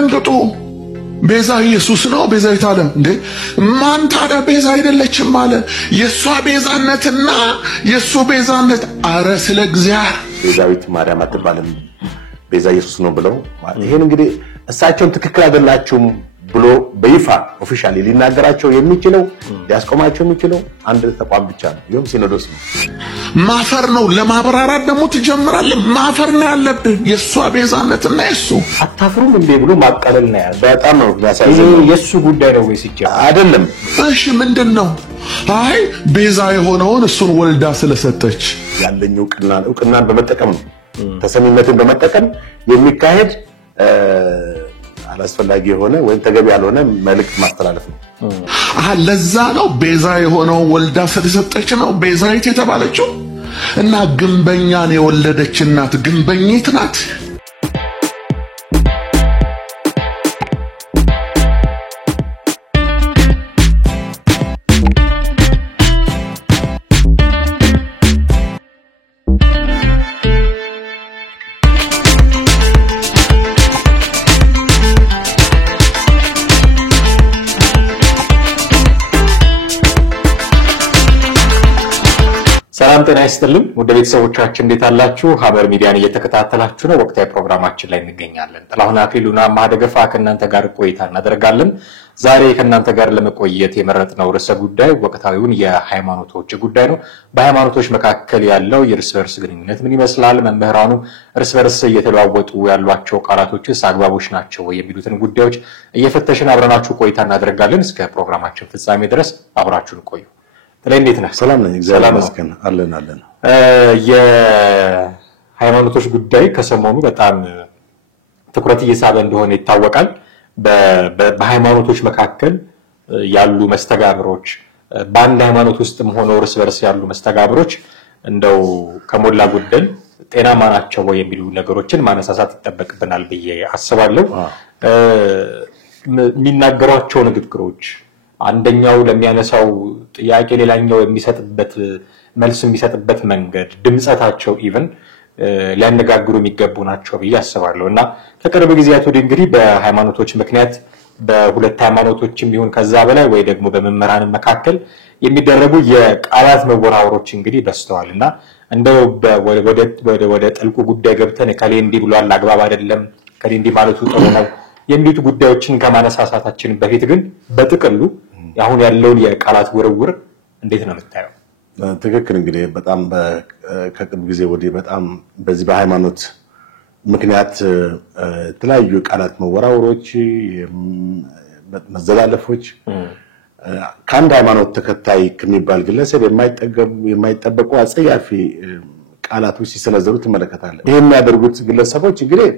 አትደንግጡ ቤዛ ኢየሱስ ነው ቤዛዊት ዓለም እንዴ ማን ታዲያ ቤዛ አይደለችም ማለት የሷ ቤዛነትና የሱ ቤዛነት አረ ስለ እግዚአብሔር ቤዛዊት ማርያም አትባልም ቤዛ ኢየሱስ ነው ብለው ይሄን እንግዲህ እሳቸውን ትክክል አይደላችሁም ብሎ በይፋ ኦፊሻሊ ሊናገራቸው የሚችለው ሊያስቆማቸው የሚችለው አንድ ተቋም ብቻ ነው ይሁን ሲኖዶስ ነው ማፈር ነው ለማብራራት ደግሞ ትጀምራለህ ማፈር ነው ያለብህ የሷ ቤዛነትና የሱ አታፍሩም እንዴ ብሎ ማቀለል ነው ያለው በጣም ነው ያሳየው የሱ ጉዳይ ነው ወይስ ይቻላል አይደለም እሺ ምንድነው አይ ቤዛ የሆነውን እሱን ወልዳ ስለሰጠች ያለኝ ዕውቅናን በመጠቀም ነው ተሰሚነትን በመጠቀም የሚካሄድ አላስፈላጊ የሆነ ወይ ተገቢ ያልሆነ መልእክት ማስተላለፍ ነው ለዛ ነው ቤዛ የሆነውን ወልዳ ስለሰጠች ነው ቤዛዊት የተባለችው እና ግንበኛን የወለደች እናት ግንበኝት ናት ሰላም ጤና ይስጥልኝ ወደ ቤተሰቦቻችን እንዴት አላችሁ ሀበር ሚዲያን እየተከታተላችሁ ነው ወቅታዊ ፕሮግራማችን ላይ እንገኛለን ጥላሁን አክሊሉና ማደገፋ ከእናንተ ጋር ቆይታ እናደርጋለን ዛሬ ከእናንተ ጋር ለመቆየት የመረጥነው ርዕሰ ጉዳይ ወቅታዊውን የሃይማኖቶች ጉዳይ ነው በሃይማኖቶች መካከል ያለው የእርስ በርስ ግንኙነት ምን ይመስላል መምህራኑ እርስ በርስ እየተለዋወጡ ያሏቸው ቃላቶችስ አግባቦች ናቸው የሚሉትን ጉዳዮች እየፈተሽን አብረናችሁ ቆይታ እናደርጋለን እስከ ፕሮግራማችን ፍጻሜ ድረስ አብራችሁን ቆዩ እንዴት ነህ ሰላም ነኝ እግዚአብሔር ይመስገን አለን የሃይማኖቶች ጉዳይ ከሰሞኑ በጣም ትኩረት እየሳበ እንደሆነ ይታወቃል በሃይማኖቶች መካከል ያሉ መስተጋብሮች በአንድ ሃይማኖት ውስጥም ሆኖ እርስ በርስ ያሉ መስተጋብሮች እንደው ከሞላ ጎደል ጤናማ ናቸው ወይ የሚሉ ነገሮችን ማነሳሳት ይጠበቅብናል ብዬ አስባለሁ የሚናገሯቸው ንግግሮች አንደኛው ለሚያነሳው ጥያቄ ሌላኛው የሚሰጥበት መልስ የሚሰጥበት መንገድ ድምጸታቸው ኢቭን ሊያነጋግሩ የሚገቡ ናቸው ብዬ አስባለሁና ከቅርብ ጊዜያት ወዲህ እንግዲህ በሃይማኖቶች ምክንያት በሁለት ሃይማኖቶችም ቢሆን ከዛ በላይ ወይ ደግሞ በመምህራን መካከል የሚደረጉ የቃላት መወራወሮች እንግዲህ በስተዋልና እንደው ወደ ጥልቁ ጉዳይ ገብተን ከሌ እንዲህ ብሏል አግባብ አይደለም ከሌ እንዲህ ማለቱ ጥሩ ነው የሚሉ ጉዳዮችን ከማነሳሳታችን በፊት ግን በጥቅሉ አሁን ያለውን የቃላት ውርውር እንዴት ነው የምታየው ትክክል እንግዲህ በጣም ከቅርብ ጊዜ ወዲህ በጣም በዚህ በሃይማኖት ምክንያት የተለያዩ ቃላት መወራወሮች መዘላለፎች ከአንድ ሃይማኖት ተከታይ ከሚባል ግለሰብ የማይጠበቁ አጸያፊ ቃላቶች ሲሰነዘሩ ትመለከታለህ ይሄን የሚያደርጉት ግለሰቦች እንግዲህ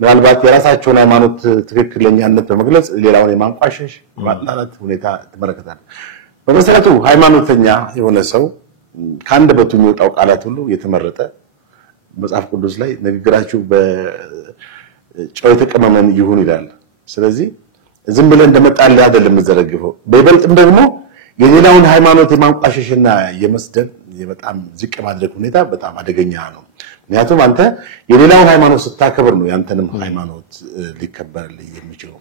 ምናልባት የራሳቸውን ሃይማኖት ትክክለኛነት በመግለጽ ሌላውን የማንቋሸሽ ማጥላላት ሁኔታ ተመለከታል በመሰረቱ ሃይማኖተኛ የሆነ ሰው ካንድ በቱ የሚወጣው ቃላት ሁሉ የተመረጠ መጽሐፍ ቅዱስ ላይ ንግግራችሁ በጨው የተቀመመ ይሁን ይላል ስለዚህ ዝም ብለን እንደመጣል አይደለም ዘረግፈው በይበልጥም ደግሞ የሌላውን ሃይማኖት የማንቋሸሽና የመስደብ በጣም ዝቅ ማድረግ ሁኔታ በጣም አደገኛ ነው ምክንያቱም አንተ የሌላውን ሃይማኖት ስታከብር ነው ያንተንም ሃይማኖት ሊከበርልህ የሚችለው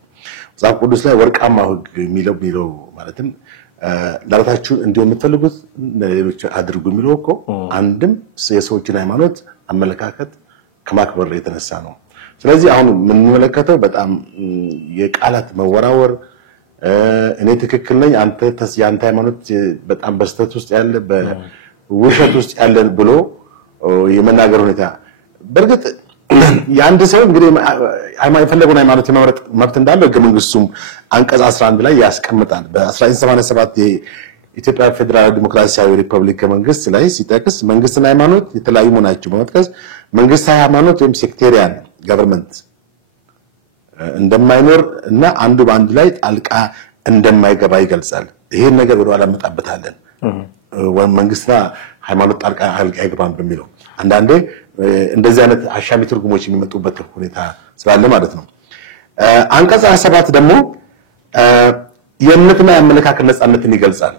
መጽሐፍ ቅዱስ ላይ ወርቃማ ሕግ የሚለው ማለትም ለራሳችሁ እንዲሁ የምትፈልጉት ለሌሎች አድርጉ የሚለው እኮ አንድም የሰዎችን ሃይማኖት አመለካከት ከማክበር የተነሳ ነው ስለዚህ አሁን ምን እንመለከተው በጣም የቃላት መወራወር እኔ ትክክል ነኝ አንተ ያንተ ሃይማኖት በጣም በስተት ውስጥ ያለ በውሸት ውስጥ ያለ ብሎ የመናገር ሁኔታ በርግጥ ያንድ ሰው እንግዲህ የፈለገውን ሃይማኖት የመምረጥ መብት እንዳለው ሕገ መንግስቱም አንቀጽ 11 ላይ ያስቀምጣል በ1987 የኢትዮጵያ ፌደራል ዲሞክራሲያዊ ሪፐብሊክ መንግስት ላይ ሲጠቅስ መንግስትና ሃይማኖት የተለያዩ መሆናቸው በመጥቀስ መንግስታዊ ሃይማኖት ወይም ሴክቴሪያን ገቨርንመንት እንደማይኖር እና አንዱ በአንዱ ላይ ጣልቃ እንደማይገባ ይገልጻል ይሄን ነገር ወደ ኋላ መጣበታለን መንግስትና ሃይማኖት ጣልቃ አይገባም በሚለው አንዳንዴ እንደዚህ አይነት አሻሚ ትርጉሞች የሚመጡበት ሁኔታ ስላለ ማለት ነው አንቀጽ 17 ደግሞ የእምነትና የአመለካከት ነጻነትን ይገልጻል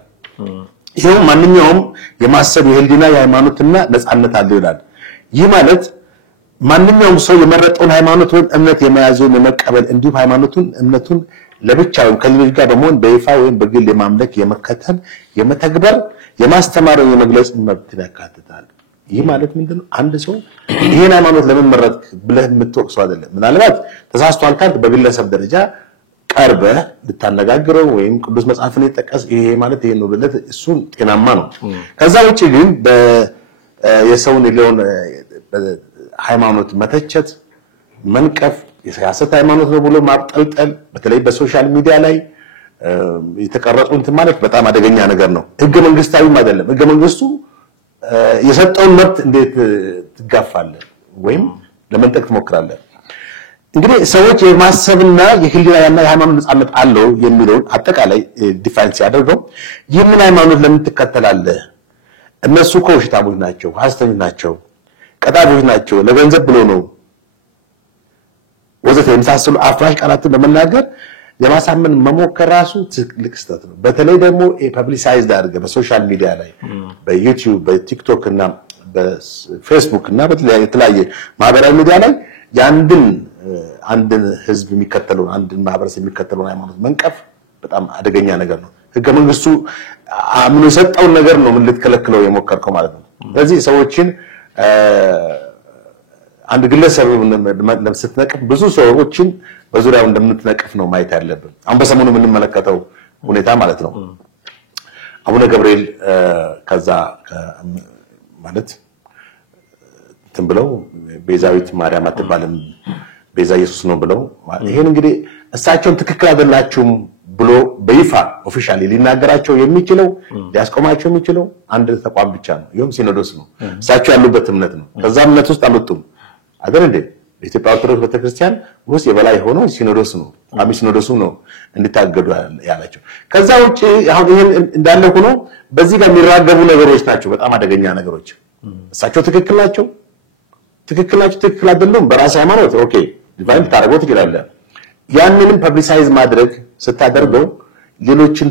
ይሄው ማንኛውም የማሰብ የህሊና የሃይማኖትና ነጻነት አለው ይላል ይህ ማለት ማንኛውም ሰው የመረጠውን ሃይማኖት ወይም እምነት የመያዙን የመቀበል እንዲሁም ሃይማኖቱን እምነቱን ለብቻው ከሌሎች ጋር በመሆን በይፋ ወይም በግል የማምለክ የመከተል የመተግበር የማስተማር የመግለጽ መብትን ያካትታል። ይህ ማለት ምንድነው? አንድ ሰው ይሄን ሃይማኖት ለምን መረጥክ ብለህ የምትወቅሰው አይደለም። ምናልባት ተሳስቷል ካልክ በግለሰብ ደረጃ ቀርበህ ልታነጋግረው ወይም ቅዱስ መጽሐፍን ይጠቀስ ይሄ ማለት ይሄ ነው ብለህ እሱን ጤናማ ነው። ከዛ ውጪ ግን የሰውን ሊሆን ሃይማኖት መተቸት መንቀፍ የሐሰት ሃይማኖት ነው ብሎ ማብጠልጠል በተለይ በሶሻል ሚዲያ ላይ የተቀረጹት ማለት በጣም አደገኛ ነገር ነው። ህገ መንግስታዊም አይደለም። ህገ መንግስቱ የሰጠውን መብት እንዴት ትጋፋለህ ወይም ለመንጠቅ ትሞክራለህ? እንግዲህ ሰዎች የማሰብና የህሊናና የሃይማኖት ነጻነት አለው የሚለውን አጠቃላይ ዲፋይን ሲያደርገው ይህንን ሃይማኖት ለምን ትከተላለህ? እነሱ እኮ ውሸታሞች ናቸው፣ ሐሰተኞች ናቸው፣ ቀጣፊዎች ናቸው፣ ለገንዘብ ብሎ ነው ወዘተ የመሳሰሉ አፍራሽ ቃላትን በመናገር የማሳመን መሞከር ራሱ ትልቅ ስህተት ነው። በተለይ ደግሞ ፐብሊሳይዝድ አድርገህ በሶሻል ሚዲያ ላይ በዩቲዩብ በቲክቶክ እና በፌስቡክ እና በተለያየ ማህበራዊ ሚዲያ ላይ አንድን ህዝብ የሚከተለው አንድን ማህበረሰብ የሚከተለው ሃይማኖት መንቀፍ በጣም አደገኛ ነገር ነው። ህገ መንግስቱ አምኖ የሰጠውን ነገር ነው ምን ልትከለክለው የሞከርከው ማለት ነው። ስለዚህ ሰዎችን አንድ ግለሰብ ስትነቅፍ ብዙ ሰዎችን በዙሪያው እንደምትነቅፍ ነው ማየት ያለብን። አሁን በሰሞኑ የምንመለከተው ሁኔታ ማለት ነው። አቡነ ገብርኤል ከዛ ማለት ብለው ቤዛዊት ማርያም አትባልም ቤዛ ኢየሱስ ነው ብለው ይሄን እንግዲህ እሳቸውን ትክክል አይደላችሁም ብሎ በይፋ ኦፊሻሊ ሊናገራቸው የሚችለው ሊያስቆማቸው የሚችለው አንድ ተቋም ብቻ ነው። ይሄም ሲኖዶስ ነው። እሳቸው ያሉበት እምነት ነው። ከዛ እምነት ውስጥ አልወጡም አይደል እንዴ? በኢትዮጵያ ኦርቶዶክስ ቤተክርስቲያን ውስጥ የበላይ ሆኖ ሲኖዶስ ነው። ቋሚ ሲኖዶሱ ነው እንዲታገዱ ያላቸው። ከዛ ውጪ አሁን ይሄን እንዳለ ሆኖ በዚህ ጋር የሚራገቡ ነገሮች ናቸው በጣም አደገኛ ነገሮች። እሳቸው ትክክል ናቸው ትክክል አይደሉም በራስ ሃይማኖት ኦኬ ዲቫይን ታረጋው ትችላለህ። ያንንም ፐብሊሳይዝ ማድረግ ስታደርገው ሌሎችን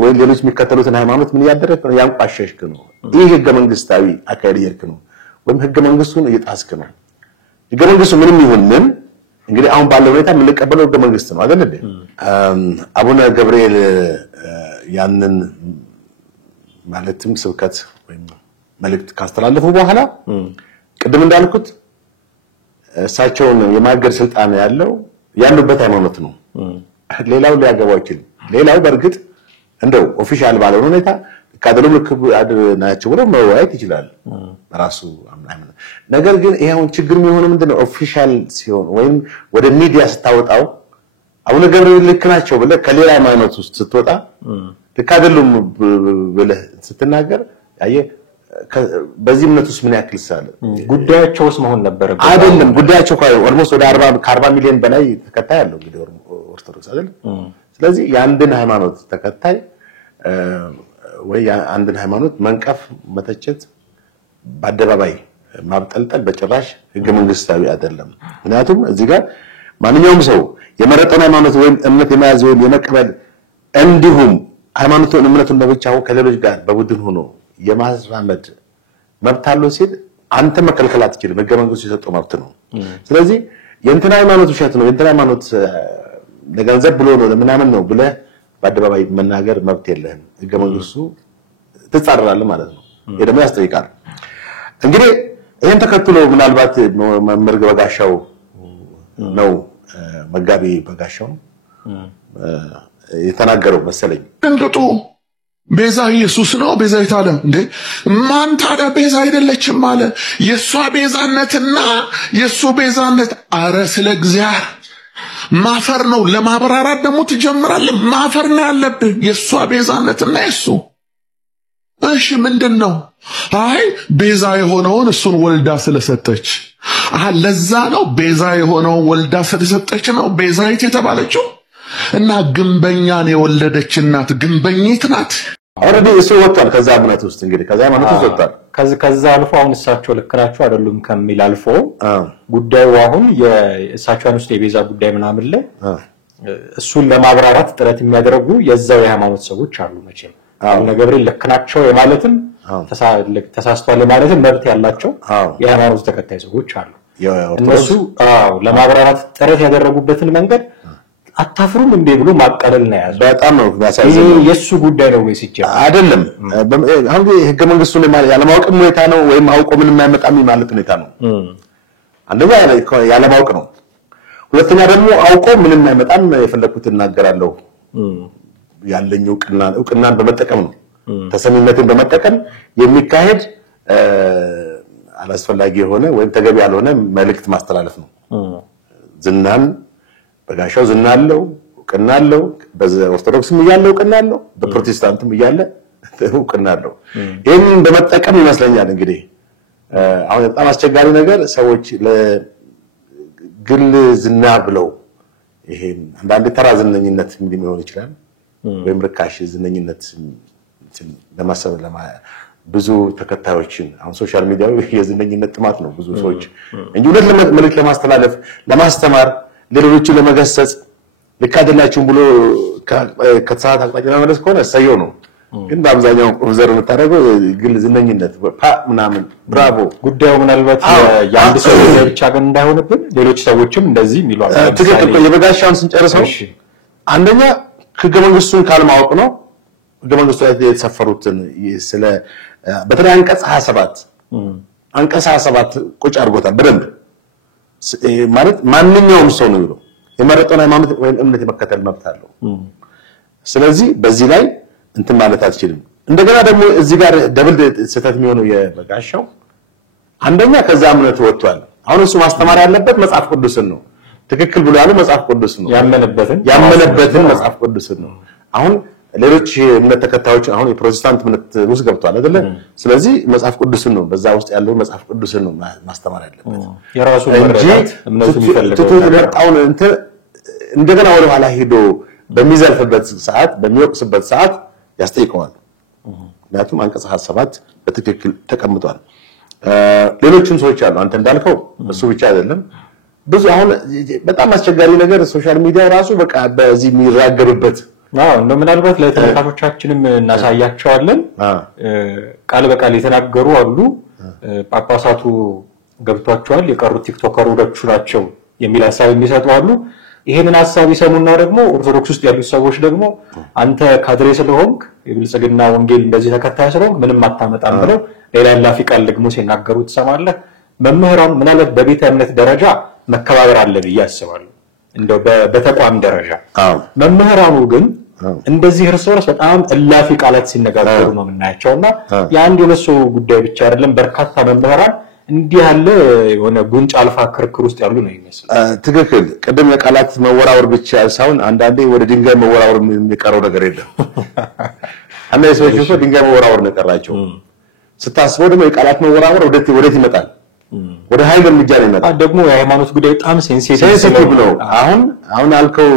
ወይ ሌሎች የሚከተሉትን ሃይማኖት ምን ያደረክ ነው? ያንቋሸሽክ ነው። ይህ ህገ መንግስታዊ አካሄድ ይርክ ነው ወይም ህገ መንግስቱን እየጣስክ ነው። ህገ መንግስቱ ምንም ይሁን ምን እንግዲህ አሁን ባለው ሁኔታ የምንቀበለው ህገ መንግስት ነው አይደል እንዴ? አቡነ ገብርኤል ያንን ማለትም ስብከት ወይም መልእክት ካስተላለፉ በኋላ ቅድም እንዳልኩት እሳቸውን የማገድ ስልጣን ያሉበት ሃይማኖት ነው። ሌላው ሊያገባው ይችላል። ሌላው በርግጥ እንደው ኦፊሻል ባለው ሁኔታ ካደሉ ናቸው ብሎ መወያየት ይችላል በራሱ ሃይማኖት። ነገር ግን ይሄውን ችግር የሚሆነው ምንድነው? ኦፊሻል ሲሆን ወይም ወደ ሚዲያ ስታወጣው አቡነ ገብርኤል ልክ ናቸው ብለህ ከሌላ ሃይማኖት ውስጥ ስትወጣ ልክ አይደሉም ብለህ ስትናገር በዚህ እምነት ውስጥ ምን ያክል ሳለ ጉዳያቸውስ መሆን ነበር አይደለም? ጉዳያቸው ኦልሞስት ወደ 40 ሚሊዮን በላይ ተከታይ አለው እንግዲህ ኦርቶዶክስ አይደል? ስለዚህ የአንድን ሃይማኖት ተከታይ ወይ አንድን ሃይማኖት መንቀፍ መተቸት በአደባባይ ማብጠልጠል በጭራሽ ህገ መንግስታዊ አይደለም። ምክንያቱም እዚህ ጋር ማንኛውም ሰው የመረጠውን ሃይማኖት ወይም እምነት የመያዝ ወይም የመቀበል እንዲሁም ሃይማኖቱን እምነቱን ለብቻው ከሌሎች ጋር በቡድን ሆኖ የማስራመድ መብት አለው ሲል አንተ መከልከል አትችልም። ህገ መንግስቱ የሰጠው መብት ነው። ስለዚህ የእንትና ሃይማኖት ውሸት ነው የእንትና ሃይማኖት ለገንዘብ ብሎ ነው ለምናምን ነው ብለህ በአደባባይ መናገር መብት የለህም። ህገ መንግስቱ ትጻረራለህ ማለት ነው። ይሄ ደግሞ ያስጠይቃል። እንግዲህ ይሄን ተከትሎ ምናልባት መምህር በጋሻው ነው መጋቢ በጋሻው የተናገረው መሰለኝ እንግጡ ቤዛ ኢየሱስ ነው ቤዛዊት ዓለም እንዴ ማን ታዲያ ቤዛ አይደለችም አለ። የሷ ቤዛነትና የሱ ቤዛነት አረ ስለ እግዚአብሔር ማፈር ነው። ለማብራራት ደግሞ ትጀምራለህ። ማፈር ነው ያለብህ የሷ ቤዛነትና የሱ እሺ ምንድነው? አይ ቤዛ የሆነውን እሱን ወልዳ ስለሰጠች ለዛ ነው ቤዛ የሆነውን ወልዳ ስለሰጠች ነው ቤዛዊት የተባለችው። እና ግንበኛን የወለደች እናት ግንበኝት ናት። ኦሬዲ እሱ ወጣል ከዛ እምነት ውስጥ እንግዲህ ከዛ ሃይማኖት ውስጥ ወጣል። ከዛ አልፎ አሁን እሳቸው ልክ ናቸው አይደሉም ከሚል አልፎ ጉዳዩ አሁን የእሳቸው ውስጥ የቤዛ ጉዳይ ምናምን ላይ እሱን ለማብራራት ጥረት የሚያደርጉ የዛው የሃይማኖት ሰዎች አሉ። መቼም አቡነ ገብርኤል ልክ ናቸው የማለትም ተሳስቷል ማለት መብት ያላቸው የሃይማኖት ተከታይ ሰዎች አሉ። እነሱ ለማብራራት ጥረት ያደረጉበትን መንገድ አታፍሩም እንዴ ብሎ ማቀለል ነው ያዘው። በጣም ነው ያሳዝነው። የሱ ጉዳይ ነው ወይስ ይቻላል? አይደለም። አሁን ህገ መንግስቱን ያለማወቅ ሁኔታ ነው ወይም አውቆ ምንም አይመጣም ማለት ሁኔታ ነው። አንደኛ ያለማወቅ ነው። ሁለተኛ ደግሞ አውቆ ምንም አይመጣም የፈለኩት እናገራለሁ ያለኝ እውቅናን በመጠቀም ነው። ተሰሚነትን በመጠቀም የሚካሄድ አላስፈላጊ የሆነ ወይም ተገቢ ያልሆነ መልእክት ማስተላለፍ ነው። ዝናን በጋሻው ዝና አለው እውቅና አለው። በኦርቶዶክስም እያለው እውቅና አለው፣ በፕሮቴስታንትም እያለ እውቅና አለው። ይሄንን በመጠቀም ይመስለኛል እንግዲህ አሁን በጣም አስቸጋሪ ነገር ሰዎች ለግል ዝና ብለው ይሄን አንዳንድ ተራ ዝነኝነት ሊሆን ይችላል ወይም ርካሽ ዝነኝነት ለማሰብ ብዙ ተከታዮችን አሁን ሶሻል ሚዲያው የዝነኝነት ጥማት ነው ብዙ ሰዎች እንጂ ሁለት መልእክት ለማስተላለፍ ለማስተማር ለሌሎችን ለመገሰጽ ልካደላችሁን ብሎ ከተሳሳተ አቅጣጫ ለመመለስ ከሆነ ሰየው ነው። ግን በአብዛኛው ኦብዘርቭ የምታደርገው ግል ዝነኝነት ምናምን ብራቮ ጉዳዩ ምናልባት የአንድ ሰው ብቻ ግን እንዳይሆንብን ሌሎች ሰዎችም እንደዚህ የሚሏል። ትክክል። የበጋሻውን ስንጨርሰው አንደኛ ህገ መንግስቱን ካልማወቅ ነው። ህገ መንግስቱ ላይ የተሰፈሩትን ስለ በተለይ አንቀጽ 27 ቁጭ አድርጎታል በደንብ ማለት ማንኛውም ሰው ነው ብሎ የመረጠውን ሃይማኖት ወይም እምነት የመከተል መብት አለው። ስለዚህ በዚህ ላይ እንትን ማለት አትችልም። እንደገና ደግሞ እዚህ ጋር ደብል ስህተት የሚሆነው የበጋሻው አንደኛ ከዛ እምነት ወጥቷል። አሁን እሱ ማስተማር ያለበት መጽሐፍ ቅዱስን ነው። ትክክል ብሎ ያለው መጽሐፍ ቅዱስ ነው። ያመነበትን መጽሐፍ ቅዱስን ነው። አሁን ሌሎች እምነት ተከታዮች አሁን የፕሮቴስታንት እምነት ውስጥ ገብቷል አይደለ? ስለዚህ መጽሐፍ ቅዱስን ነው በዛ ውስጥ ያለው መጽሐፍ ቅዱስን ነው ማስተማር ያለበት። የራሱ መረዳት እምነቱን ይፈልጋል። ተወጣውን እንደገና ወደ ኋላ ሄዶ በሚዘልፍበት ሰዓት በሚወቅስበት ሰዓት ያስጠይቀዋል። ምክንያቱም አንቀጽ 27 በትክክል ተቀምጧል። ሌሎችም ሰዎች አሉ አንተ እንዳልከው እሱ ብቻ አይደለም። ብዙ አሁን በጣም አስቸጋሪ ነገር ሶሻል ሚዲያ ራሱ በቃ በዚህ የሚራገብበት ነው። ምናልባት ለተመልካቾቻችንም እናሳያቸዋለን። ቃል በቃል የተናገሩ አሉ። ጳጳሳቱ ገብቷቸዋል የቀሩት ቲክቶከሮቹ ናቸው የሚል ሐሳብ የሚሰጡ አሉ። ይሄንን ሐሳብ ይሰሙና ደግሞ ኦርቶዶክስ ውስጥ ያሉት ሰዎች ደግሞ አንተ ካድሬ ስለሆንክ የብልጽግና ወንጌል እንደዚህ ተከታይ ስለሆንክ ምንም አታመጣም ብለው ሌላ ላፊ ቃል ደግሞ ሲናገሩ ትሰማለህ። መምህራን ምናልባት በቤተ እምነት ደረጃ መከባበር አለ ብዬ አስባለሁ እንደው በተቋም ደረጃ። መምህራኑ ግን እንደዚህ እርስ በርስ በጣም እላፊ ቃላት ሲነጋገሩ ነው የምናያቸውና የአንድ የነሱ ጉዳይ ብቻ አይደለም። በርካታ መምህራን እንዲህ ያለ የሆነ ጉንጭ አልፋ ክርክር ውስጥ ያሉ ነው የሚመስለው። ትክክል። ቀደም የቃላት መወራወር ብቻ ሳይሆን አንዳንዴ ወደ ድንጋይ መወራወር የሚቀረው ነገር የለም። አንዳንድ ሰዎች እኮ ድንጋይ መወራወር ነው የቀራቸው። ስታስበው ደግሞ የቃላት መወራወር ወዴት ይመጣል? ወደ ኃይል እርምጃ ነው ይመጣል። ደግሞ የሃይማኖት ጉዳይ በጣም ሴንሲቲቭ ነው። አሁን አልከው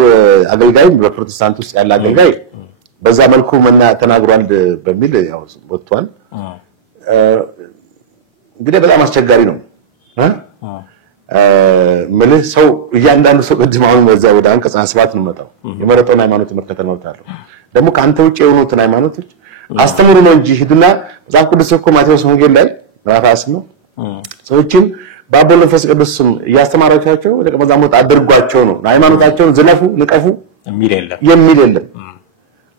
አገልጋይ በፕሮቴስታንት ውስጥ ያለ አገልጋይ በዛ መልኩ ተናግሯል በሚል ያው ወጥቷል። እንግዲህ በጣም አስቸጋሪ ነው ማለት ሰው እያንዳንዱ ሰው ቅድም አሁን በዛ ወደ አንቀጽ 27 ነው መጣው የመረጠውን ሃይማኖት መከተል መብት አለው። ደግሞ ካንተ ውጪ የሆኑትን ሃይማኖቶች አስተምሩ ነው እንጂ ሂድና መጽሐፍ ቅዱስ እኮ ማቴዎስ ወንጌል ላይ ምዕራፍ 28 ሰዎችን በአብ ወልድ መንፈስ ቅዱስ ስም እያስተማራቸው ደቀ መዛሙርት አድርጓቸው ነው። ሃይማኖታቸውን ዝለፉ ንቀፉ የሚል የለም።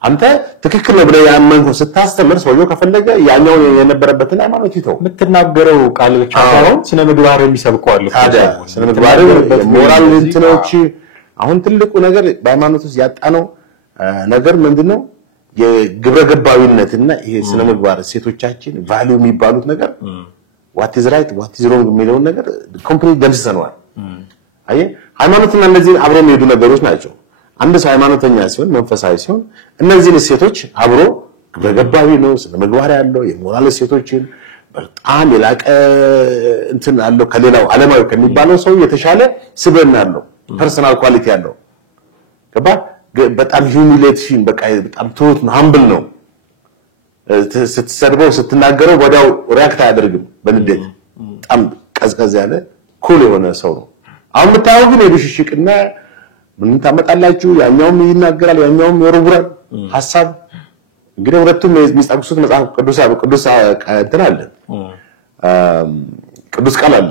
አንተ ትክክል ነው ብለህ ያመንከው ስታስተምር ሰውየው ከፈለገ ያኛው የነበረበትን ሃይማኖት ይተው። የምትናገረው ቃል ብቻ ሳይሆን ስነ ምግባር የሚሰብከዋል። ታዲያ ስነ ምግባር ሞራል እንትኖች አሁን ትልቁ ነገር በሃይማኖት ውስጥ ያጣነው ነገር ምንድነው? የግብረ ገባዊነትና ይሄ ስነ ምግባር ሴቶቻችን ቫልዩ የሚባሉት ነገር what is right what is wrong የሚለውን ነገር ኮምፕሊት ደምስሰነዋል። አይ ሃይማኖትና እነዚህ አብረው የሚሄዱ ነገሮች ናቸው። አንድ ሰው ሃይማኖተኛ ሲሆን መንፈሳዊ ሲሆን እነዚህ ሴቶች አብሮ ግብረገባዊ ነው ስነ ምግባር ያለው የሞራል ሴቶችን በጣም የላቀ እንትን አለው ከሌላው ዓለማዊ ከሚባለው ሰው የተሻለ ስብዕና አለው ፐርሰናል ኳሊቲ አለው። ገባ? በጣም ሂዩሚሌሽን በቃ በጣም ትሁት ነው humble ነው። ስትሰድበው ስትናገረው ወዲያው ሪአክት አያደርግም በንዴት በጣም ቀዝቀዝ ያለ ኩል የሆነ ሰው ነው። አሁን የምታየው ግን የብሽሽቅና ምን ታመጣላችሁ ያኛውም ይናገራል ያኛውም ይወርውራል ሐሳብ እንግዲህ ሁለቱም የሚጣቅሱት መጽሐፍ ቅዱስ እንትን አለ ቅዱስ ቃል አለ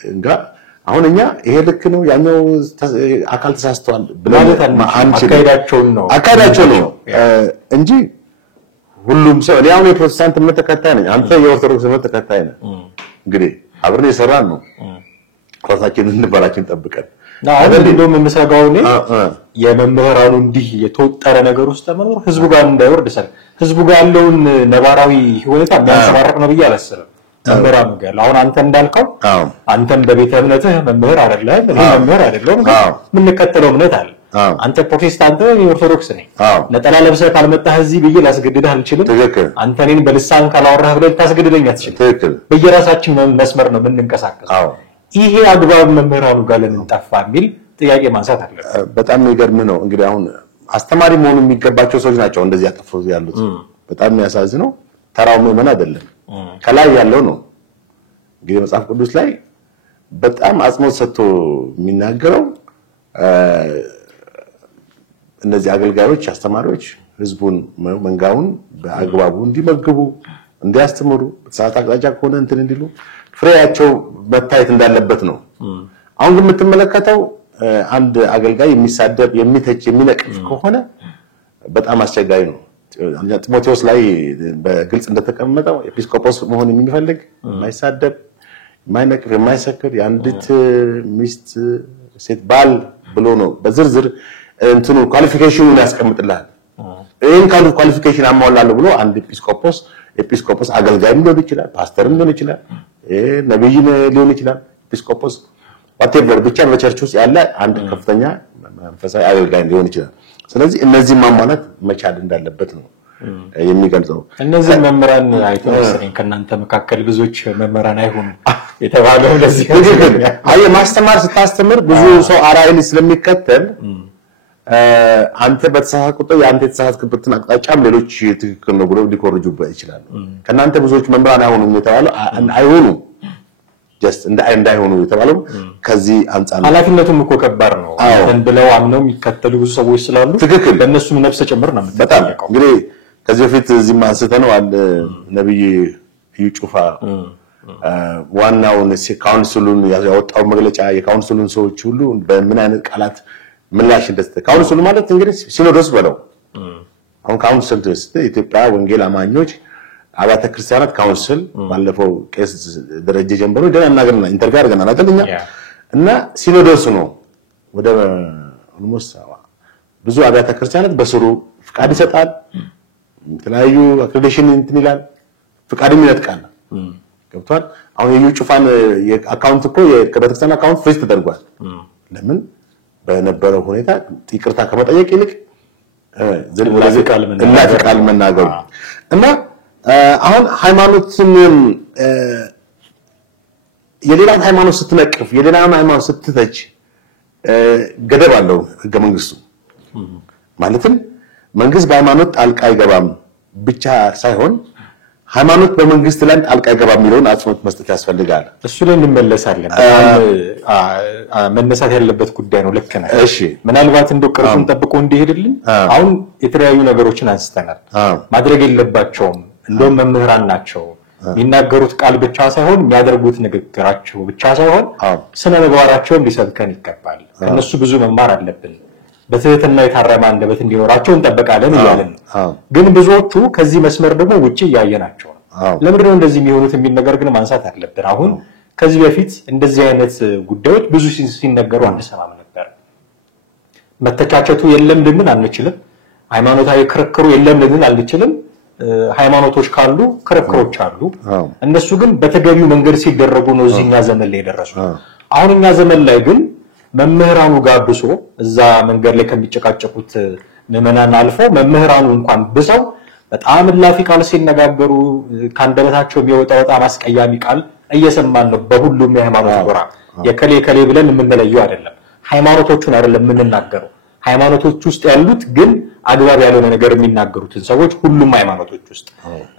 እንጋ አሁን እኛ ይሄ ልክ ነው ያኛው አካል ተሳስተዋል ብለን አካሄዳቸው ነው እንጂ ሁሉም ሰው ያው የፕሮቴስታንት እምነት ተከታይ ነኝ አንተ የኦርቶዶክስ እምነት ተከታይ ነህ እንግዲህ አብረን የሰራን ነው ራሳችንን እንበራችን ጠብቀን አሁን እንደውም የምሰጋው ነው የመምህራኑ እንዲህ የተወጠረ ነገር ውስጥ ተመኖር ህዝቡ ጋር እንዳይወርድ ሰል ህዝቡ ጋር ያለውን ነባራዊ ሁኔታ የሚያንጸባርቅ ነው ብዬ አላስብም መምህራኑ ጋር አሁን አንተ እንዳልከው አንተም በቤተ እምነትህ መምህር አይደለም እኔ መምህር አይደለም ምን እንከተለው እምነት አለ አንተ ፕሮቴስታንት ኦርቶዶክስ ነኝ ነጠላ ለብሰህ ካልመጣህ እዚህ ብዬ ላስገድድህ አልችልም አንተ እኔን በልሳን ካላወራህ ብለህ ታስገድደኝ አትችልም በየራሳችን መስመር ነው የምንንቀሳቀሰው ይሄ አግባብ መምህራኑ ጋር ለምን ጠፋ የሚል ጥያቄ ማንሳት አለ በጣም የሚገርም ነው እንግዲህ አሁን አስተማሪ መሆኑ የሚገባቸው ሰዎች ናቸው እንደዚህ ያጠፉት ያሉት በጣም የሚያሳዝነው ተራው ምዕመን አይደለም ከላይ ያለው ነው እንግዲህ መጽሐፍ ቅዱስ ላይ በጣም አጽንኦት ሰጥቶ የሚናገረው እነዚህ አገልጋዮች አስተማሪዎች ህዝቡን መንጋውን በአግባቡ እንዲመግቡ እንዲያስተምሩ በሰዓት አቅጣጫ ከሆነ እንትን እንዲሉ ፍሬያቸው መታየት እንዳለበት ነው አሁን ግን የምትመለከተው አንድ አገልጋይ የሚሳደብ የሚተች የሚነቅፍ ከሆነ በጣም አስቸጋሪ ነው ጢሞቴዎስ ላይ በግልጽ እንደተቀመጠው ኤጲስቆጶስ መሆን የሚፈልግ የማይሳደብ የማይነቅፍ የማይሰክር የአንዲት ሚስት ሴት ባል ብሎ ነው በዝርዝር እንትኑ ኳሊፊኬሽኑን ያስቀምጥልሃል ይሄን ኳሊፊኬሽን አሟላለሁ ብሎ አንድ ኤጲስቆጶስ አገልጋይም ሊሆን ይችላል ፓስተርም ሊሆን ይችላል ነብይም ሊሆን ይችላል ኤጲስቆጶስ whatever ብቻ በቸርች ውስጥ ያለ አንድ ከፍተኛ መንፈሳዊ አገልጋይ ሊሆን ይችላል ስለዚህ እነዚህ ማሟላት መቻል እንዳለበት ነው የሚገልጸው እነዚህ መምህራን አይተውስኝ ከናንተ መካከል ብዙዎች መምህራን አይሆኑ የተባለው ለዚህ አይ ማስተማር ስታስተምር ብዙ ሰው አራይን ስለሚከተል አንተ በተሳሳተ ያንተ የተሳሳተበትን አቅጣጫም ሌሎች ትክክል ነው ብለው ሊኮርጁበት ይችላሉ ከናንተ ብዙዎች መምህራን አይሆኑም የተባለው አይሆኑ just እንዳይሆኑ የተባለው ከዚህ አንፃር ኃላፊነቱም እኮ ከባድ ነው እንትን ብለው አምነው የሚከተሉ ብዙ ሰዎች ስላሉ በእነሱም ነፍስ ጨምር ነው የምትጠየቀው እንግዲህ ከዚህ በፊት እዚህ ማንስተነው አለ ነብይ ይጩፋ ዋናውን ካውንስሉን ያወጣው መግለጫ የካውንስሉን ሰዎች ሁሉ በምን አይነት ቃላት ምላሽ እንደሰጠ ካውንስሉ ማለት እንግዲህ ሲኖዶስ በለው አሁን ካውንስል ኢትዮጵያ ወንጌል አማኞች አባተ ክርስቲያናት ካውንስል ባለፈው ቄስ ደረጀ ጀምሮ ገና እናገርና ኢንተርቪው አድርገናል አይደልኛ እና ሲኖዶስ ነው ወደ ኦልሞስት ብዙ አባተ ክርስቲያናት በስሩ ፍቃድ ይሰጣል የተለያዩ አክሬዲቴሽን እንትን ይላል ፍቃድም ይለጥቃል ገብቷል አሁን የዩጩፋን የአካውንት እኮ የከበተክርስቲያን አካውንት ፍሪዝ ተደርጓል ለምን በነበረው ሁኔታ ይቅርታ ከመጠየቅ ይልቅ ቃል መናገሩ እና አሁን ሃይማኖትን የሌላን ሃይማኖት ስትነቅፍ የሌላን ሃይማኖት ስትተች ገደብ አለው ህገ መንግስቱ ማለትም መንግስት በሃይማኖት ጣልቃ አይገባም ብቻ ሳይሆን ሃይማኖት በመንግስት ላይ ጣልቃ አይገባም የሚለውን አጽንኦት መስጠት ያስፈልጋል እሱ ላይ እንመለሳለን መነሳት ያለበት ጉዳይ ነው ልክ ነው እሺ ምናልባት እንደው ቅርጹን ጠብቆ እንዲሄድልን አሁን የተለያዩ ነገሮችን አንስተናል ማድረግ የለባቸውም እንደውም መምህራን ናቸው የሚናገሩት ቃል ብቻ ሳይሆን የሚያደርጉት ንግግራቸው ብቻ ሳይሆን ስነ ምግባራቸውን ሊሰብከን ይገባል ከነሱ ብዙ መማር አለብን በትህትና የታረመ አንደበት እንዲኖራቸው እንጠብቃለን ይላልን ግን ብዙዎቹ ከዚህ መስመር ደግሞ ውጪ ያያየናቸው ለምን ነው እንደዚህ የሚሆኑት የሚል ነገር ግን ማንሳት አለብን አሁን ከዚህ በፊት እንደዚህ አይነት ጉዳዮች ብዙ ሲነገሩ አንሰማም ነበር መተቻቸቱ የለም ልምን አንችልም ሃይማኖታዊ ክርክሩ የለም ልምን አንችልም ሃይማኖቶች ካሉ ክርክሮች አሉ እነሱ ግን በተገቢው መንገድ ሲደረጉ ነው እዚህኛ ዘመን ላይ ደረሱ አሁን እኛ ዘመን ላይ ግን መምህራኑ ጋብሶ እዛ መንገድ ላይ ከሚጨቃጨቁት ምዕመናን አልፎ መምህራኑ እንኳን ብሰው በጣም ላፊ ቃል ሲነጋገሩ ካንደበታቸው የሚወጣው በጣም አስቀያሚ ቃል እየሰማን ነው በሁሉም የሃይማኖት ጎራ የከሌ ብለን የምንለየው አይደለም ሃይማኖቶቹን አይደለም የምንናገረው ሃይማኖቶች ውስጥ ያሉት ግን አግባብ ያልሆነ ነገር የሚናገሩትን ሰዎች ሁሉም ሃይማኖቶች ውስጥ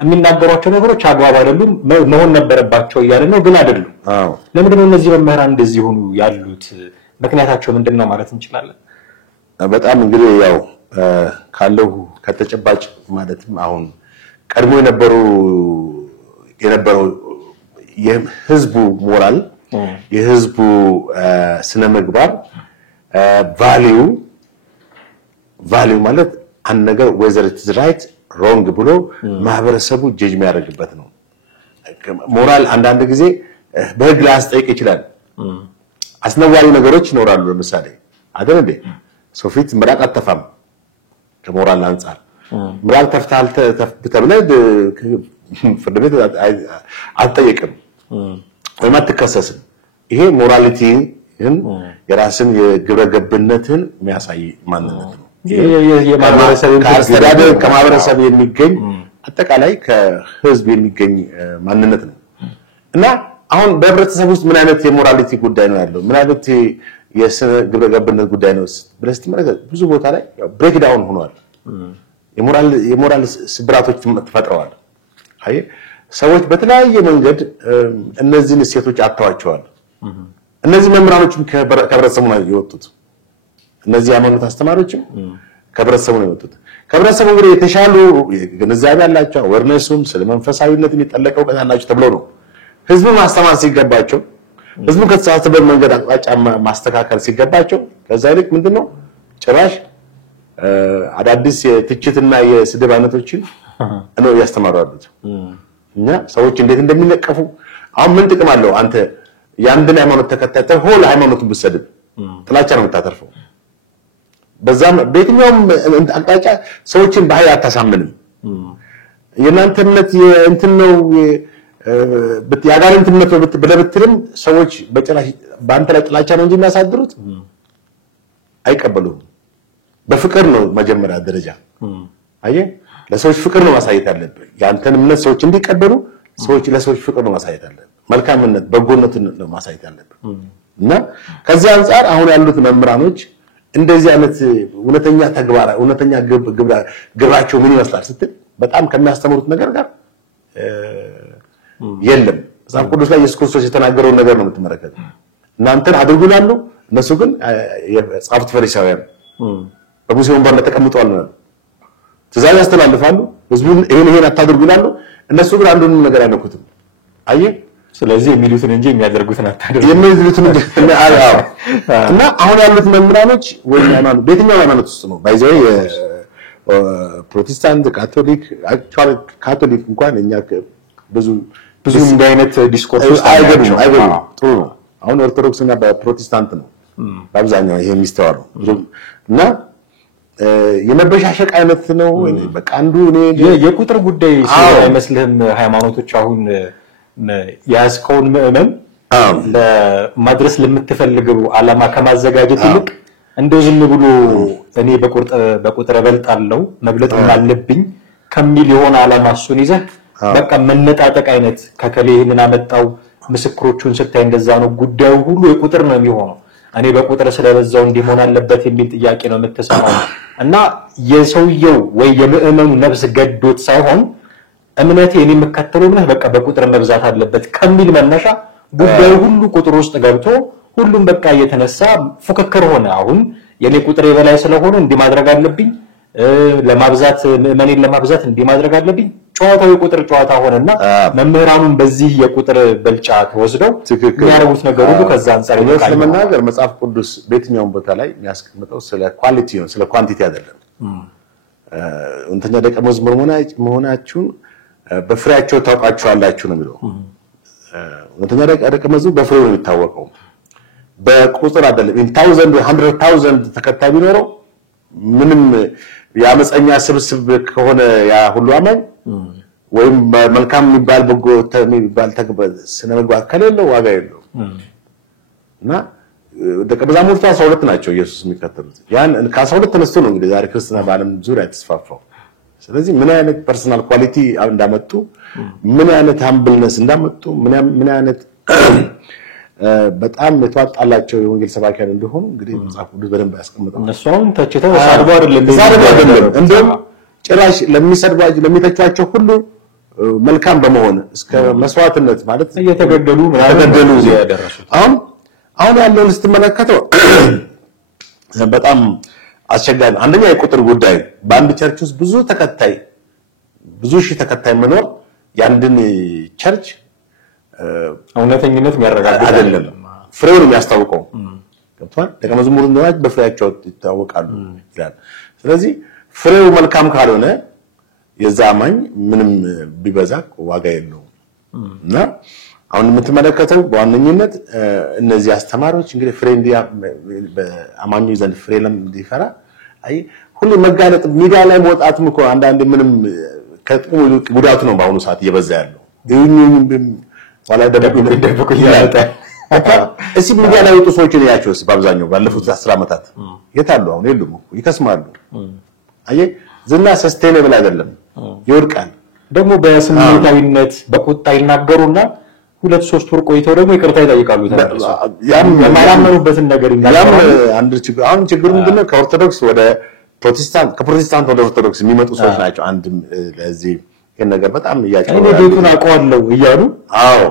የሚናገሯቸው ነገሮች አግባብ አይደሉም መሆን ነበረባቸው ይያለ ነው ግን አይደሉም ለምን ነው እነዚህ መምህራን እንደዚህ ሆኑ ያሉት ምክንያታቸው ምንድነው ማለት እንችላለን በጣም እንግዲህ ያው ካለው ከተጨባጭ ማለትም አሁን ቀድሞ የነበረው የህዝቡ ሞራል የህዝቡ ስነ ምግባር ቫልዩ ማለት አንድ ነገር whether it is right wrong ብሎ ማህበረሰቡ ጀጅ የሚያደርግበት ነው። ሞራል አንዳንድ ጊዜ በህግ ላያስጠይቅ ይችላል። አስነዋሪ ነገሮች ይኖራሉ። ለምሳሌ አይደል እንዴ ሶፊት ምራቅ አተፋም ከሞራል አንፃር ምራቅ ተፍታል ተብለህ ፍርድ ቤት አትጠየቅም ወይም አትከሰስም። ይሄ ሞራሊቲን የራስን የግብረ ገብነትን የሚያሳይ ማንነት ነው። ከማህበረሰብ የሚገኝ አጠቃላይ ከህዝብ የሚገኝ ማንነት ነው እና አሁን በህብረተሰብ ውስጥ ምን አይነት የሞራሊቲ ጉዳይ ነው ያለው? ምን አይነት የስነ ግብረ ገብነት ጉዳይ ነው ብለህ ስትመለከት ብዙ ቦታ ላይ ብሬክ ዳውን ሆኗል። የሞራል ስብራቶች ተፈጥረዋል። አይ ሰዎች በተለያየ መንገድ እነዚህን እሴቶች አጥተዋቸዋል። እነዚህ መምህራኖችም ከህብረተሰቡ ነው የወጡት። እነዚህ ሃይማኖት አስተማሪዎችም ከህብረተሰቡ ነው የወጡት። ከህብረተሰቡ እንግዲህ የተሻሉ ግንዛቤ ያላቸው ወርነሱም ስለ መንፈሳዊነት የሚጠለቀው እውቀት ያላቸው ተብለው ነው ህዝቡን ማስተማር ሲገባቸው ህዝቡ ከተሳሳተበት መንገድ አቅጣጫ ማስተካከል ሲገባቸው ከዛ ይልቅ ምንድነው ጭራሽ አዳዲስ የትችትና የስድብ አይነቶችን ነው ያስተማሩት። እና ሰዎች እንዴት እንደሚነቀፉ አሁን ምን ጥቅም አለው? አንተ ያንድን ሃይማኖት ተከታታይ ሆል ሃይማኖቱን ብትሰድብ ጥላቻ ነው የምታተርፈው። በዛም በየትኛውም አቅጣጫ ሰዎችን በኃይል አታሳምንም። የእናንተ እምነት እንትን ነው ያጋንንት እምነት ነው ብለብትልም ሰዎች በጭራሽ በአንተ ላይ ጥላቻ ነው እንጂ የሚያሳድሩት አይቀበሉም። በፍቅር ነው መጀመሪያ ደረጃ አየህ ለሰዎች ፍቅር ነው ማሳየት ያለብህ። ያንተን እምነት ሰዎች እንዲቀበሉ ለሰዎች ፍቅር ነው ማሳየት ያለብህ። መልካምነት በጎነትን ነው ማሳየት ያለብህ። እና ከዚህ አንፃር አሁን ያሉት መምህራኖች እንደዚህ አይነት እውነተኛ ተግባር እውነተኛ ግብራቸው ምን ይመስላል ስትል በጣም ከሚያስተምሩት ነገር ጋር የለም። መጽሐፍ ቅዱስ ላይ ኢየሱስ ክርስቶስ የተናገረው ነገር ነው የምትመለከተው። እናንተን አድርጉላሉ እነሱ ግን የጻፉት ፈሪሳውያን በሙሴ ወንበር ላይ ተቀምጠዋል ነው ትእዛዝ ያስተላልፋሉ። ህዝቡን ይሄን አታድርጉላሉ እነሱ ግን አንዱንም ነገር አይነኩትም። አየህ ስለዚህ የሚሉትን እንጂ የሚያደርጉትን አታደርጉ የሚሉትን እንጂ እና አሁን ያሉት መምህራኖች ወይ ሃይማኖት በየትኛው ሃይማኖት ውስጥ ነው ባይዘው ፕሮቴስታንት ካቶሊክ አክቹዋሊ ካቶሊክ እንኳን እኛ ብዙ እንደ አይነት ዲስኮርስ አይገቡም ጥሩ ነው። አሁን ኦርቶዶክስ እና በፕሮቴስታንት ነው በአብዛኛው ይሄ የሚስተዋለው እና የመበሻሸቅ አይነት ነው። በቃ አንዱ እኔ የቁጥር ጉዳይ አይመስልህም? ሃይማኖቶች አሁን ያስቀውን ምእመን ለማድረስ ለምትፈልገው ዓላማ ከማዘጋጀት ይልቅ እንደው ዝም ብሎ እኔ በቁጥር እበልጣለሁ መብለጥ አለብኝ ከሚል የሆነ ዓላማ እሱን ይዘህ በቃ መነጣጠቅ አይነት ከከሌ ይሄንን አመጣው ምስክሮቹን ስታይ እንደዛ ነው ጉዳዩ ሁሉ የቁጥር ነው የሚሆነው። እኔ በቁጥር ስለበዛው እንዲሆን አለበት የሚል ጥያቄ ነው የምትሰማው። እና የሰውየው ወይ የምእመኑ ነፍስ ገዶት ሳይሆን እምነቴ እኔ የምከተለው ነው በቃ በቁጥር መብዛት አለበት ከሚል መነሻ ጉዳዩ ሁሉ ቁጥር ውስጥ ገብቶ ሁሉም በቃ እየተነሳ ፉክክር ሆነ። አሁን የኔ ቁጥር የበላይ ስለሆነ እንዲህ ማድረግ አለብኝ ለማብዛት ምእመኔን ለማብዛት እንዲህ ማድረግ አለብኝ። ጨዋታው የቁጥር ጨዋታ ሆነና መምህራኑን በዚህ የቁጥር በልጫ ተወስደው የሚያረጉት ነገር ሁሉ ከዛ አንፃር ለመናገር መጽሐፍ ቅዱስ በየትኛውም ቦታ ላይ የሚያስቀምጠው ስለ ኳሊቲ ነው ስለ ኳንቲቲ አይደለም። እንተኛ ደቀ መዝሙር መሆናችሁን በፍሬያቸው ታውቃቸዋላችሁ ነው የሚለው። እንተኛ ደቀ መዝሙር በፍሬው ነው የሚታወቀው በቁጥር አይደለም። 100,000 ተከታይ ቢኖረው ምንም ያመፀኛ ስብስብ ከሆነ ያ ሁሉ አማኝ ወይም መልካም የሚባል በጎ የሚባል ተግባር ስነ ምግባር ከሌለው ዋጋ የለውም። እና ደቀ መዛሙርቱ 12 ናቸው ኢየሱስ የሚከተሉት። ያን ከ12 ተነስቶ ነው እንግዲህ ዛሬ ክርስትና በዓለም ዙሪያ ተስፋፋው። ስለዚህ ምን አይነት ፐርሰናል ኳሊቲ እንዳመጡ ምን አይነት ሃምብልነስ እንዳመጡ ምን አይነት በጣም የተዋጣላቸው የወንጌል ሰባኪያን እንደሆኑ እንግዲህ መጽሐፍ ቅዱስ በደንብ ያስቀምጣል። እነሱም ተችተው ሳድቦ አይደለም እንደውም ጭራሽ ለሚተቻቸው ሁሉ መልካም በመሆን እስከ መስዋዕትነት ማለት እየተገደሉ ያደረሱት። አሁን ያለውን ስትመለከተው በጣም አስቸጋሪ ነው። አንደኛ የቁጥር ጉዳይ በአንድ ቸርች ውስጥ ብዙ ሺህ ተከታይ መኖር ያንድን ቸርች እውነተኝነት የሚያረጋግጥ አይደለም። ፍሬውን የሚያስታውቀው ገብቷል። ደቀ መዝሙር እንደሆነ በፍሬያቸው ይታወቃሉ ይላል። ስለዚህ ፍሬው መልካም ካልሆነ የዛ አማኝ ምንም ቢበዛ ዋጋ የለውም። እና አሁን የምትመለከተው በዋነኝነት እነዚህ አስተማሪዎች እንግዲህ ፍሬ በአማኞች ዘንድ ፍሬ እንዲፈራ ሁሉ መጋለጥ ሚዲያ ላይ መውጣትም እኮ አንዳንድ ምንም ከጥቅሙ ጉዳቱ ነው በአሁኑ ሰዓት እየበዛ ያለው። ወላ ደብቁ ይላል። እዚህ ሚዲያ ላይ ወጡ ሰዎችን ያያቸውስ በአብዛኛው ባለፉት 10 ዓመታት የታሉ? አሁን የሉም እኮ ይከስማሉ። ዝና ሰስቴኔብል አይደለም፣ ይወድቃል። ደግሞ በስሜታዊነት በቁጣ ይናገሩና 2-3 ወር ቆይተው ደግሞ ይቅርታ ይጠይቃሉ። ያማራመሩበትን ነገር ይናገራሉ። አንድ ችግር አሁን ችግሩ ምንድነው? ከኦርቶዶክስ ወደ ፕሮቴስታንት ከፕሮቴስታንት ወደ ኦርቶዶክስ የሚመጡ ሰዎች ናቸው። አንድ ለዚህ ነገር በጣም ያጫው እኔ ቤቱን አውቀዋለሁ እያሉ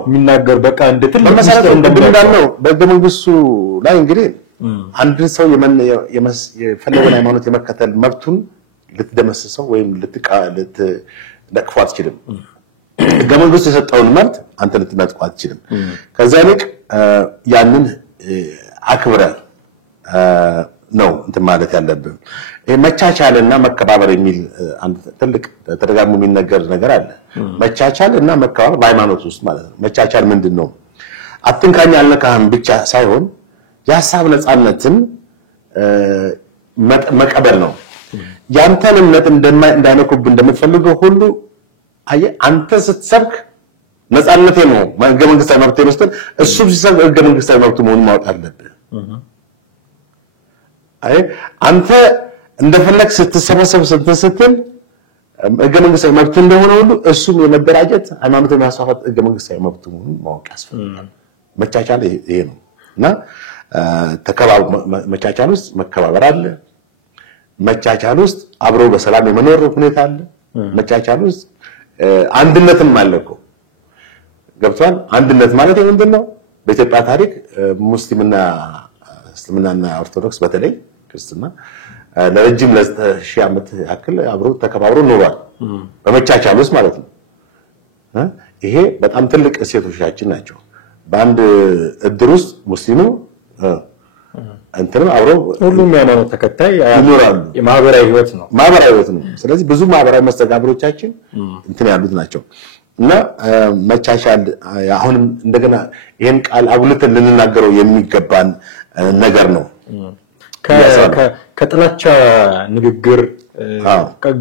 የሚናገር በቃ እንድትል በመሰረቱ እንደምንለው በሕገ መንግስቱ ላይ እንግዲህ አንድ ሰው የፈለገውን ሃይማኖት የመከተል መብቱን ልትደመስሰው ወይም ልትነቅፈው አትችልም። ሕገ መንግስቱ የሰጠውን መብት አንተ ልትነጥቀው አትችልም። ከዛ ይልቅ ያንን አክብረህ ነው እንትን ማለት ያለብን። መቻቻልና መከባበር የሚል አንድ ትልቅ ተደጋግሞ የሚነገር ነገር አለ። መቻቻልና መከባበር በሃይማኖት ውስጥ ማለት ነው። መቻቻል ምንድነው? አትንካኝ አልነካህም ብቻ ሳይሆን የሐሳብ ነፃነትን መቀበል ነው። ያንተን እምነት እንዳይነኩብ እንደምትፈልገው ሁሉ አንተ ስትሰብክ ነፃነቴ ነው ሕገ መንግስታዊ መብት ነው። እሱ ሲሰብክ ሕገ መንግስታዊ መብቱ መሆኑን ማወቅ አለብህ። አንተ እንደፈለክ ስትሰበሰብ ስትል ሕገ መንግስታዊ መብት እንደሆነ ሁሉ እሱም የመደራጀት ሃይማኖታዊ ማስፋፋት ሕገ መንግስታዊ መብት መሆኑን ማወቅ ያስፈልጋል። መቻቻል ይሄ ነው እና መቻቻል ውስጥ መከባበር አለ። መቻቻል ውስጥ አብሮ በሰላም የመኖር ሁኔታ አለ። መቻቻል ውስጥ አንድነትም አለ እኮ ገብቷል። አንድነት ማለት ምንድነው? በኢትዮጵያ ታሪክ ሙስሊምና እስልምናና ኦርቶዶክስ በተለይ ክርስትና ለረጅም ለ1000 ዓመት ያክል አብሮ ተከባብሮ ኖሯል በመቻቻል ውስጥ ማለት ነው። ይሄ በጣም ትልቅ እሴቶቻችን ናቸው። በአንድ እድር ውስጥ ሙስሊሙ እንትንም አብሮ ሁሉም የሃይማኖት ተከታይ ይኖራሉ። የማህበራዊ ህይወት ነው። ስለዚህ ብዙ ማህበራዊ መስተጋብሮቻችን እንትን ያሉት ናቸው እና መቻቻል አሁንም እንደገና ይሄን ቃል አጉልተን ልንናገረው የሚገባን ነገር ነው። ከጥላቻ ንግግር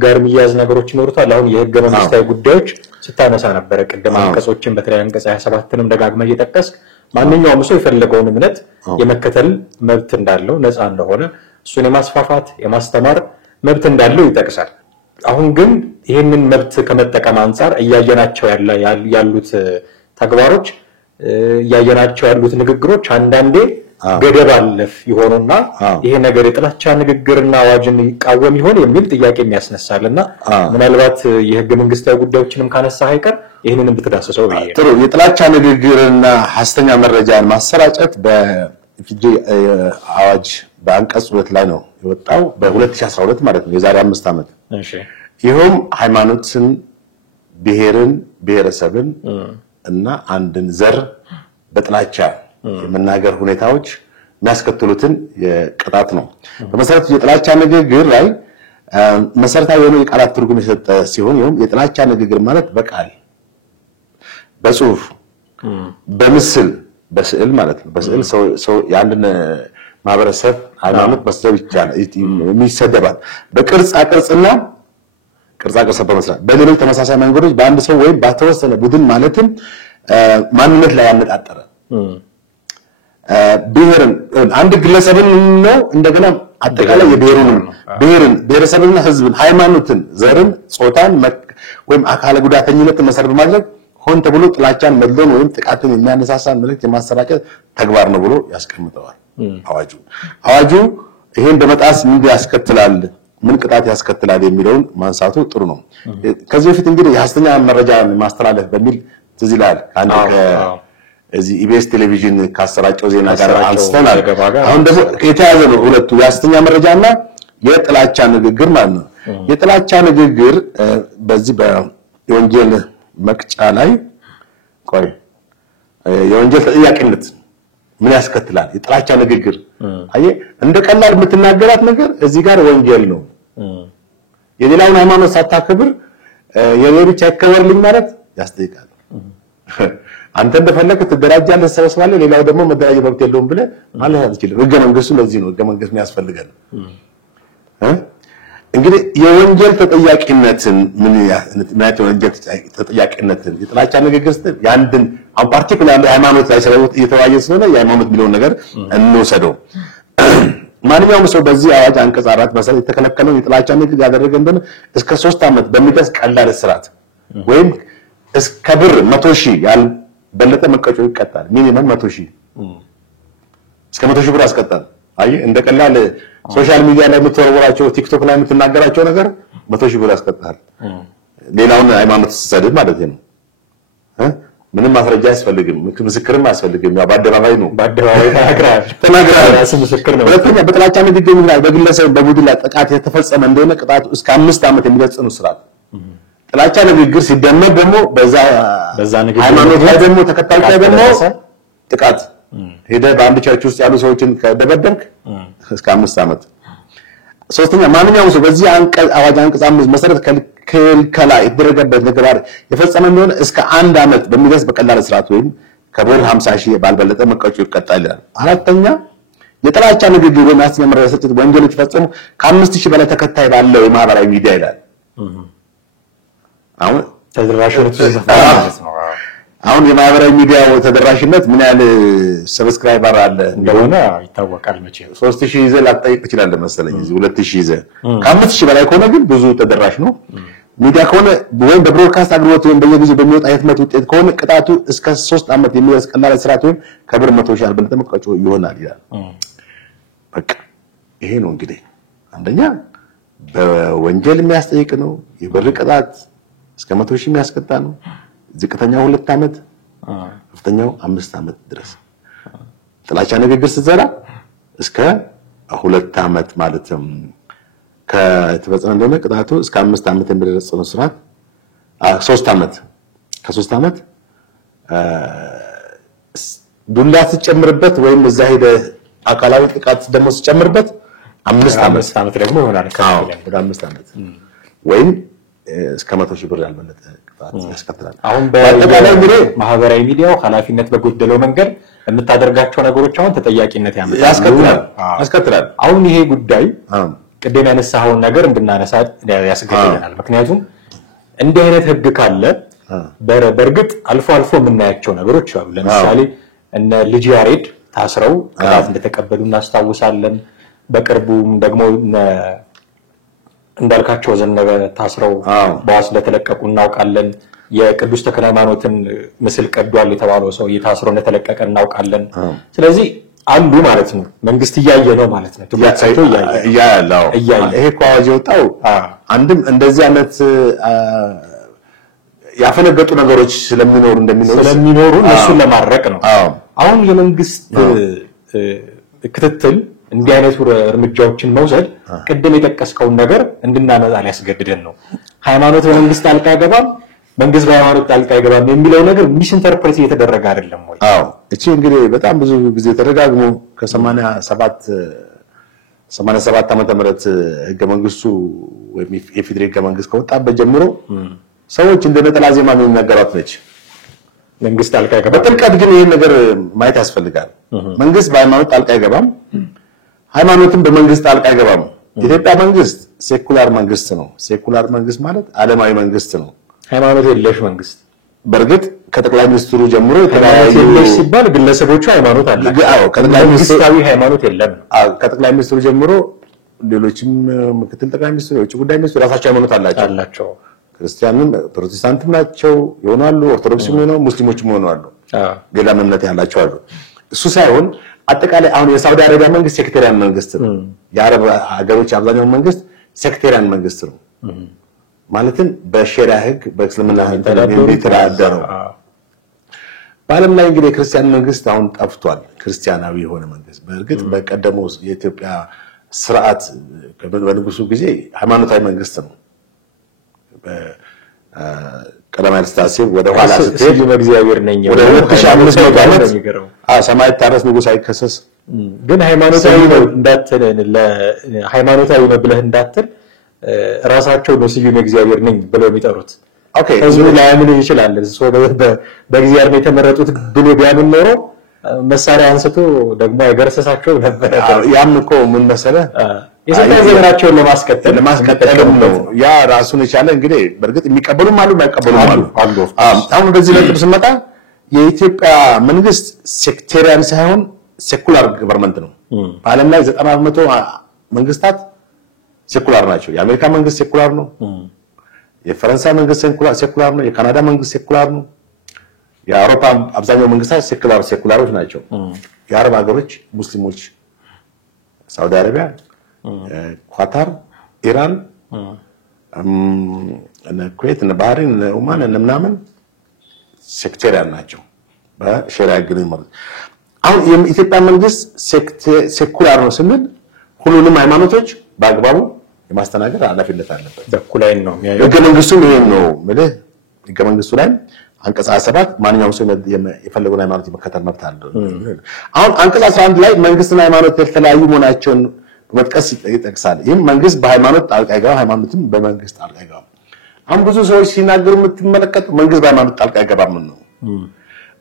ጋር የሚያዝ ነገሮች ይኖሩታል። አሁን የሕገ መንግስታዊ ጉዳዮች ስታነሳ ነበር ቅድም አንቀጾችን በተለይ አንቀጽ 27ንም ደጋግመህ እየጠቀስክ ማንኛውም ሰው የፈለገውን እምነት የመከተል መብት እንዳለው ነፃ እንደሆነ እሱን የማስፋፋት የማስተማር መብት እንዳለው ይጠቅሳል። አሁን ግን ይሄንን መብት ከመጠቀም አንፃር እያየናቸው ያሉት ተግባሮች እያየናቸው ያሉት ንግግሮች አንዳንዴ ገደብ አለፍ ይሆኑና ይሄ ነገር የጥላቻ ንግግርና አዋጅን ይቃወም ይሆን የሚል ጥያቄ የሚያስነሳልና ምናልባት የሕገ መንግስታዊ ጉዳዮችንም ካነሳ አይቀር ይሄንን ብትዳሰሰው ይሄ ጥሩ። የጥላቻ ንግግርና ሐሰተኛ መረጃን ማሰራጨት በፍጂ አዋጅ በአንቀጽ 2 ላይ ነው የወጣው በ2012 ማለት ነው፣ የዛሬ 5 ዓመት። እሺ ይሄም ሃይማኖትን፣ ብሔርን፣ ብሔረሰብን እና አንድን ዘር በጥላቻ የመናገር ሁኔታዎች የሚያስከትሉትን የቅጣት ነው። በመሰረቱ የጥላቻ ንግግር ላይ መሰረታዊ የሆነ የቃላት ትርጉም የሰጠ ሲሆን ይሄም የጥላቻ ንግግር ማለት በቃል፣ በጽሁፍ፣ በምስል፣ በስዕል ማለት ነው። በስዕል ሰው ያንን ማህበረሰብ ሃይማኖት መስደብ ይቻላል፣ የሚሰደባል። በቅርጻ ቅርጽና በመስራት በሌሎች ተመሳሳይ መንገዶች በአንድ ሰው ወይም በተወሰነ ቡድን ማለትም ማንነት ላይ ያነጣጠረ ብሔርን አንድ ግለሰብን ነው እንደገና አጠቃላይ ብሔርን ብሔረሰብንና ህዝብን ሃይማኖትን ዘርን ጾታን ወይም አካለ ጉዳተኝነትን መሰረት በማድረግ ሆን ተብሎ ጥላቻን መድሎን ወይም ጥቃትን የሚያነሳሳን መልእክት የማሰራጨት ተግባር ነው ብሎ ያስቀምጠዋል አዋጁ ይሄን በመጣስ ምን ያስከትላል ምን ቅጣት ያስከትላል የሚለውን ማንሳቱ ጥሩ ነው። ከዚህ በፊት እንግዲህ የሐሰተኛ መረጃ ማስተላለፍ በሚል ትዝ ይላል አንድ እዚህ ኢቢኤስ ቴሌቪዥን ካሰራጨው ዜና ጋር አንስተናል። አሁን ደግሞ የተያዘ ነው ሁለቱ የሐሰተኛ መረጃና የጥላቻ ንግግር ማለት ነው። የጥላቻ ንግግር በዚህ በወንጀል መቅጫ ላይ የወንጀል ተጠያቂነት ምን ያስከትላል? የጥላቻ ንግግር አየህ፣ እንደ ቀላል የምትናገራት ነገር እዚህ ጋር ወንጀል ነው። የሌላውን ሃይማኖት ሳታከብር የኔ ብቻ ይከበርልኝ ማለት ያስጠይቃል። አንተ እንደፈለክ ትደራጃለህ፣ ተሰብስባለህ፣ ሌላው ደግሞ መደራጀት መብት የለውም ብለህ ማለት አትችልም። ህገ መንግስቱ ለዚህ ነው ህገ መንግስት የሚያስፈልገን። እንግዲህ የወንጀል ተጠያቂነትን ምን ማለት የወንጀል ተጠያቂነትን የጥላቻ ንግግር ስትል ያንድን አሁን ፓርቲኩላር ሃይማኖት ላይ ሰበብ እየተወያየ ስለሆነ የሃይማኖት የሚለውን ነገር እንወሰደው። ማንኛውም ሰው በዚህ አዋጅ አንቀጽ 4 መሰረት የተከለከለውን የጥላቻ ንግግር ያደረገ እንደሆነ እስከ 3 ዓመት በሚደርስ ቀላል እስራት ወይም እስከ ብር 100,000 ያልበለጠ መቀጮ ይቀጣል። ሚኒመም 100,000 እስከ 100,000 ብር ያስቀጣል። አየህ እንደ ቀላል ሶሻል ሚዲያ ላይ የምትወረወራቸው ቲክቶክ ላይ የምትናገራቸው ነገር 100,000 ብር ያስቀጣል። ሌላውን ሃይማኖት ተሰደድ ማለት ነው። ምንም ማስረጃ አያስፈልግም፣ ምስክርም አያስፈልግም። ያው በአደባባይ ነው ተናግራል ራስ ምስክር ነው። ሁለተኛ በጥላቻ ንግግር ላይ በግለሰብ በቡድን ላይ ጥቃት የተፈጸመ እንደሆነ ቅጣቱ እስከ 5 ዓመት የሚደርስ ነው እስራት። ጥላቻ ንግግር ሲደመር ደግሞ በዛ ንግግር ሃይማኖት ላይ ደግሞ ተከታይ ላይ ደግሞ ጥቃት ሄደህ በአንድ ቸርች ውስጥ ያሉ ሰዎችን ከደበደብክ እስከ 5 ዓመት። ሶስተኛ ማንኛውም ሰው በዚህ አዋጅ አንቀጽ 5 መሰረት ክልከላ የተደረገበት ነገር የፈጸመ እንደሆነ እስከ 1 ዓመት በሚደርስ በቀላል እስራት ወይም ከብር 50,000 ባልበለጠ መቀጮ ይቀጣል ይላል። አራተኛ የጥላቻ ንግግር ወይም አስተምሮ የሰጡት ወንጀሎች ፈጸሙ ከ5,000 በላይ ተከታይ ባለው የማህበራዊ ሚዲያ ይላል። አሁን ተደራሽነቱ አሁን የማህበራዊ ሚዲያው ተደራሽነት ምን ያህል ሰብስክራይበር አለ እንደሆነ ይታወቃል። መቼ 3,000 ይዘህ ላትጠይቅ ትችላለህ መሰለኝ። እዚህ 2,000 ይዘህ ከ5,000 በላይ ከሆነ ግን ብዙ ተደራሽ ነው። ሚዲያ ከሆነ ወይም በብሮድካስት አገልግሎት ወይም በየጊዜው በሚወጣ የህትመት ውጤት ከሆነ ቅጣቱ እስከ 3 ዓመት የሚደርስ ቀላል እስራት ወይም ከብር 100,000 ያልበለጠ መቀጮ ይሆናል ይላል። በቃ ይሄ ነው እንግዲህ አንደኛ በወንጀል የሚያስጠይቅ ነው። የብር ቅጣት እስከ 100,000 የሚያስቀጣ ነው። ዝቅተኛው 2 ዓመት ከፍተኛው 5 ዓመት ድረስ። ጥላቻ ንግግር ስትዘራ እስከ 2 ዓመት ማለትም ከተፈጸመ እንደሆነ ቅጣቱ እስከ 5 ዓመት የሚደርስ ነው እስራት። 3 ዓመት ከ3 ዓመት ዱላ ሲጨምርበት ወይም እዛ ሄደ አካላዊ ጥቃት ደግሞ ሲጨምርበት 5 ዓመት ደግሞ ይሆናል ወደ 5 ዓመት ወይም እስከ 100,000 ብር ያልበለጠ ቅጣት ያስከትላል። አሁን በአጠቃላይ እንግዲህ ማህበራዊ ሚዲያው ኃላፊነት በጎደለው መንገድ የምታደርጋቸው ነገሮች አሁን ተጠያቂነት ያስከትላል። አሁን ይሄ ጉዳይ ቅድም ያነሳኸውን ነገር እንድናነሳ ያስገድደናል። ምክንያቱም እንዲህ አይነት ህግ ካለ በእርግጥ አልፎ አልፎ የምናያቸው ነገሮች አሉ። ለምሳሌ እነ ልጅ ያሬድ ታስረው ቅጣት እንደተቀበሉ እናስታውሳለን። በቅርቡም ደግሞ እንዳልካቸው ዘነበ ታስረው በዋስ እንደተለቀቁ እናውቃለን። የቅዱስ ተክለ ሃይማኖትን ምስል ቀዷል የተባለው ሰው የታስሮ እንደተለቀቀ እናውቃለን። ስለዚህ አንዱ ማለት ነው መንግስት እያየ ነው ማለት ነው። ተቆጣጣሪ እያየ ይሄ ቋዋጅ የወጣው አንድም እንደዚህ አይነት ያፈነገጡ ነገሮች ስለሚኖሩ እነሱን ለማረቅ ነው። አሁን የመንግስት ክትትል እንዲህ አይነቱ እርምጃዎችን መውሰድ ቅድም የጠቀስከውን ነገር እንድናመጣ ሊያስገድደን ነው። ሃይማኖት በመንግስት ጣልቃ አይገባም፣ መንግስት በሃይማኖት ጣልቃ አይገባም የሚለው ነገር ሚስ ኢንተርፕሬት እየተደረገ አይደለም ወይ? እቺ እንግዲህ በጣም ብዙ ጊዜ ተደጋግሞ ከ87 ዓመተ ምህረት ህገ መንግስቱ ወይም የፌዴራል ህገ መንግስት ከወጣበት ጀምሮ ሰዎች እንደ ነጠላ ዜማ የሚነገራት ነች። መንግስት ጣልቃ አይገባም። በጥልቀት ግን ይሄን ነገር ማየት ያስፈልጋል። መንግስት በሃይማኖት ጣልቃ አይገባም፣ ሃይማኖትም በመንግስት ጣልቃ አይገባም። የኢትዮጵያ መንግስት ሴኩላር መንግስት ነው። ሴኩላር መንግስት ማለት ዓለማዊ መንግስት ነው። ሃይማኖት የለሽ መንግስት። በርግጥ ከጠቅላይ ሚኒስትሩ ጀምሮ ሃይማኖት የለሽ ሲባል ግለሰቦቹ ሃይማኖት አላቸው። ከጠቅላይ ሚኒስትሩ ሃይማኖት የለም። ከጠቅላይ ሚኒስትሩ ጀምሮ ሌሎችም ምክትል ጠቅላይ ሚኒስትሩ፣ የውጭ ጉዳይ ሚኒስትሩ ራሳቸው ሃይማኖት አላቸው። ክርስቲያንም ፕሮቴስታንትም ናቸው ይሆናሉ፣ ኦርቶዶክስም ነው፣ ሙስሊሞችም ይሆናሉ፣ ሌላ እምነት ያላቸው አሉ። እሱ ሳይሆን አጠቃላይ አሁን የሳውዲ አረቢያ መንግስት ሴክቴሪያን መንግስት ነው። የአረብ ሀገሮች አብዛኛው መንግስት ሴክቴሪያን መንግስት ነው። ማለትም በሸሪዓ ህግ በእስልምና የሚተዳደረው። በዓለም ላይ እንግዲህ የክርስቲያን መንግስት አሁን ጠፍቷል። ክርስቲያናዊ የሆነ መንግስት በእርግጥ በቀደመው የኢትዮጵያ ስርዓት በንጉሱ ጊዜ ሃይማኖታዊ መንግስት ነው። ቀዳማዊ ሥላሴ ወደ ኋላ ስትሄድ እግዚአብሔር ነኝ ወደ 2500 ዓመት ሰማይ ታረስ ንጉስ አይከሰስ ግን ሃይማኖታዊ ነው እንዳትል ሃይማኖታዊ ነው ብለህ እንዳትል ራሳቸው ነው ስዩም እግዚአብሔር ነኝ ብለው የሚጠሩት። ኦኬ ህዝቡ ላያምን ይችላል። በእግዚአብሔር ነው የተመረጡት ብሎ ቢያምን ኖሮ መሳሪያ አንስቶ ደግሞ አይገርሰሳቸው ነበር። ያም እኮ ምን መሰለህ የስልጣን ዘመናቸውን ለማስቀጠልም ነው። ያ ራሱን የቻለ እንግዲህ በርግጥ የሚቀበሉም አሉ የማይቀበሉም አሉ። አሁን በዚህ ነጥብ ስንመጣ የኢትዮጵያ መንግስት ሴክቴሪያን ሳይሆን ሴኩላር ገቨርንመንት ነው። በዓለም ላይ 90% መንግስታት ሴኩላር ናቸው። የአሜሪካ መንግስት ሴኩላር ነው። የፈረንሳይ መንግስት ሴኩላር ነው። የካናዳ መንግስት ሴኩላር ነው። የአውሮፓ አብዛኛው መንግስታት ሴኩላሮች ናቸው። የአረብ ሀገሮች ሙስሊሞች፣ ሳውዲ አረቢያ፣ ኳታር፣ ኢራን፣ ኩዌት፣ ባህሬን፣ ኦማን ምናምን ሴክቴሪያን ናቸው በሸሪዓ ግንኙነት። አሁን የኢትዮጵያ መንግስት ሴኩላር ነው ስንል ሁሉንም ሃይማኖቶች በአግባቡ የማስተናገድ ኃላፊነት አለበት። በኩላይን ነው ህገ መንግስቱም ይሄን ነው ማለት ህገ መንግስቱ ላይ አንቀጽ 7 ማንኛውም ሰው የፈለገውን ሃይማኖት የመከተል መብት አለው። አሁን አንቀጽ 11 ላይ መንግስትና ሃይማኖት የተለያዩ መሆናቸውን በመጥቀስ ይጠቅሳል። ይህም መንግስት በሃይማኖት ጣልቃ አይገባም፣ ሃይማኖትም በመንግስት ጣልቃ አይገባም። አሁን ብዙ ሰዎች ሲናገሩ የምትመለከቱ መንግስት በሃይማኖት ጣልቃ አይገባም ነው።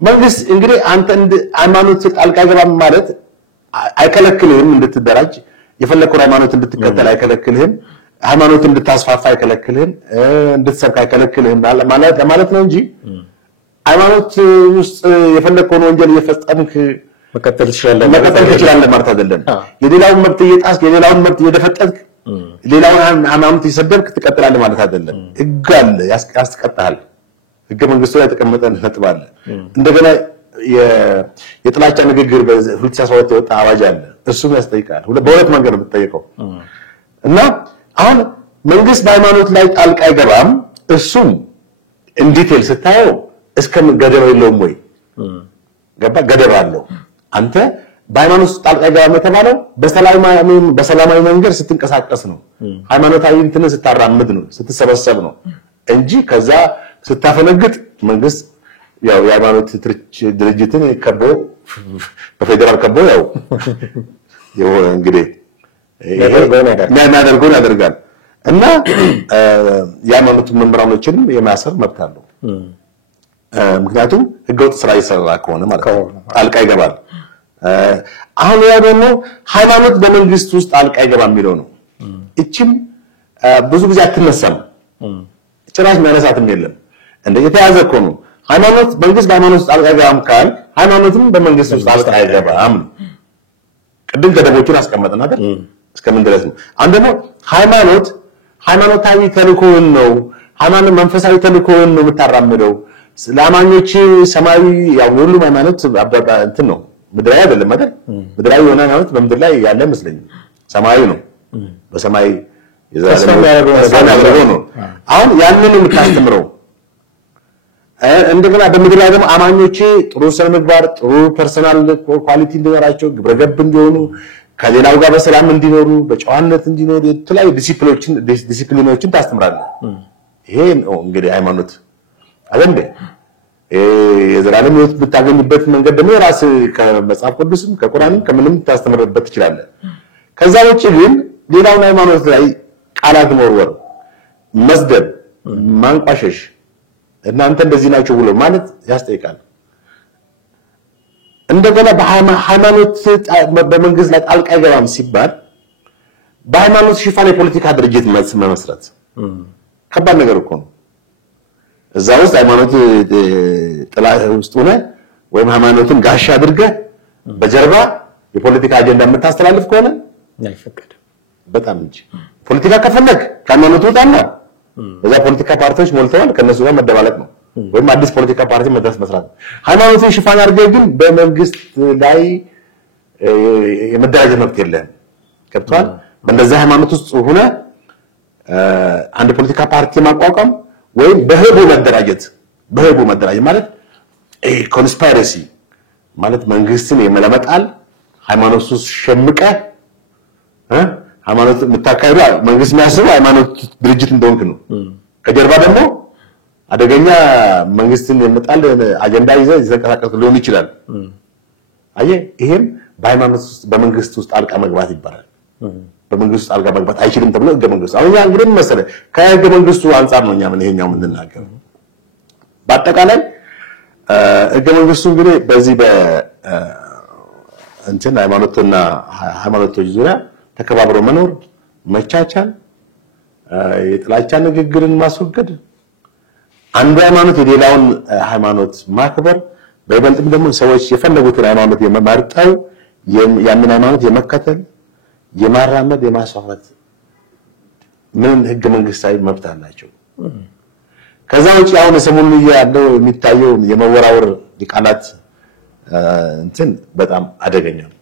መንግስት እንግዲህ አንተ ሃይማኖት ጣልቃ አይገባም ማለት አይከለክልህም፣ እንድትደራጅ የፈለከውን ሃይማኖት እንድትከተል አይከለክልህም፣ ሃይማኖት እንድታስፋፋ አይከለክልህም፣ እንድትሰብክ አይከለክልህም ማለት ነው እንጂ ሃይማኖት ውስጥ የፈለከውን ወንጀል እየፈጸምክ መከተል ትችላለህ ማለት አይደለም። የሌላውን መብት እየጣስክ የሌላውን መብት እየደፈጠጥክ ሌላውን ሃይማኖት እየሰደብክ ትቀጥላለህ ማለት አይደለም። ህግ አለ ያስቀጣል። ህገ መንግስቱ ላይ የተቀመጠ ነጥብ አለ። እንደገና የጥላቻ ንግግር በ2017 የወጣ አዋጅ አለ። እሱም ያስጠይቃል። በሁለት መንገድ ነው የምትጠይቀው። እና አሁን መንግስት በሃይማኖት ላይ ጣልቃ አይገባም። እሱም እንዲቴል ስታየው እስከምን ገደብ የለውም ወይ ገደብ አለው። አንተ በሃይማኖት ጣልቃ አይገባም የተባለው በሰላማዊ መንገድ ስትንቀሳቀስ ነው። ሃይማኖታዊ እንትንን ስታራምድ ነው፣ ስትሰበሰብ ነው እንጂ ከዛ ስታፈነግጥ መንግስት ያው የሃይማኖት ድርጅትን ከቦ በፌደራል ከቦ ያው እንግዲህ የሚያደርገውን ያደርጋል እና የሃይማኖት መምህራኖችንም የማሰር መብት አለው። ምክንያቱም ህገወጥ ስራ ይሰራ ከሆነ ማለት ነው ጣልቃ ይገባል። አሁን ያ ደግሞ ሃይማኖት በመንግስት ውስጥ ጣልቃ ይገባል የሚለው ነው። እቺም ብዙ ጊዜ አትነሳም፣ ጭራሽ የሚያነሳትም የለም። እንደ የተያዘ እኮ ነው። ሃይማኖት መንግስት በሃይማኖት ውስጥ ጣልቃ ይገባም ካል ሃይማኖትም በመንግስት ውስጥ ጣልቃ አይገባም። ቅድም ገደቦችን አስቀመጥን አይደል? እስከምን ድረስ ነው? አንድ ደግሞ ሃይማኖታዊ ተልእኮውን ነው መንፈሳዊ ተልእኮውን ነው የምታራምደው። ለአማኞች ሰማያዊ ያው ሁሉም ሃይማኖት እንትን ነው፣ ምድራዊ አይደለም አይደል? ምድራዊ የሆነ ሃይማኖት በምድር ላይ ያለ አይመስለኝም። ሰማያዊ ነው፣ በሰማይ የዘላለም ነው። አሁን ያንን የምታስተምረው እንደገና በምድር ላይ ደግሞ አማኞች ጥሩ ስነ ምግባር፣ ጥሩ ፐርሰናል ኳሊቲ እንዲኖራቸው፣ ግብረገብ እንዲሆኑ፣ ከሌላው ጋር በሰላም እንዲኖሩ፣ በጨዋነት እንዲኖሩ የተለያዩ ዲሲፕሊኖችን ታስተምራለህ። ይሄ ነው እንግዲህ ሃይማኖት አይደል? የዘላለም ሕይወት ብታገኝበት መንገድ ደግሞ ራስ ከመጽሐፍ ቅዱስም ከቁርአንም ከምንም ታስተምርበት ትችላለህ። ከዛ ውጪ ግን ሌላውን ሃይማኖት ላይ ቃላት መወርወር፣ መስደብ፣ ማንቋሸሽ እናንተ እንደዚህ ናችሁ ብሎ ማለት ያስጠይቃል። እንደገና በሃይማኖት በመንግስት ላይ ጣልቃ አይገባም ሲባል በሃይማኖት ሽፋን የፖለቲካ ድርጅት መመስረት ከባድ ነገር እኮ ነው። እዛ ውስጥ ሃይማኖት ጥላ ውስጥ ሆነ ወይም ሃይማኖትን ጋሻ አድርገህ በጀርባ የፖለቲካ አጀንዳ የምታስተላልፍ ከሆነ አይፈቀድም። በጣም እንጂ ፖለቲካ ከፈለክ ከሃይማኖት ወጣና እዛ ፖለቲካ ፓርቲዎች ሞልተዋል፣ ከነሱ ጋር መደባለቅ ነው ወይም አዲስ ፖለቲካ ፓርቲ መስራት ነው። ሃይማኖትን ሽፋን አድርገህ ግን በመንግስት ላይ የመደራጀት መብት የለህም። ገብቶሃል? በእንደዛ ሃይማኖት ውስጥ ሆነ አንድ ፖለቲካ ፓርቲ ማቋቋም ወይም በህቡ መደራጀት ማለት ኮንስፓይረሲ ማለት መንግስትን የመለመጣል ሃይማኖት ውስጥ ሸምቀህ ሃይማኖት የምታካሂዱ መንግስት የሚያስበው ሃይማኖት ድርጅት እንደሆንክ ነው። ከጀርባ ደግሞ አደገኛ መንግስትን የመጣል አጀንዳ ይዘህ ይዘንቀሳቀስ ሊሆን ይችላል። አየህ ይሄም በሃይማኖት ውስጥ በመንግስት ውስጥ ጣልቃ መግባት ይባላል። በመንግስት ውስጥ ጣልቃ መግባት አይችልም ተብሎ ህገ መንግስቱ አሁን ያ እንግዲህ መሰለህ ከህገ መንግስቱ አንፃር ነው እኛ ምን ይሄኛው የምንናገረው። በአጠቃላይ ህገ መንግስቱ እንግዲህ በዚህ እንትን ሃይማኖትና ሃይማኖቶች ዙሪያ ተከባብሮ መኖር፣ መቻቻል፣ የጥላቻ ንግግርን ማስወገድ፣ አንዱ ሃይማኖት የሌላውን ሃይማኖት ማክበር፣ በይበልጥም ደግሞ ሰዎች የፈለጉትን ሃይማኖት የመርጠው ያንን ሃይማኖት የመከተል የማራመድ የማስፋፋት ምን ህገ መንግስታዊ መብት አላቸው። ከዛ ውጪ አሁን ሰሞኑን ያለው የሚታየው የመወራወር የቃላት እንትን በጣም አደገኛ ነው።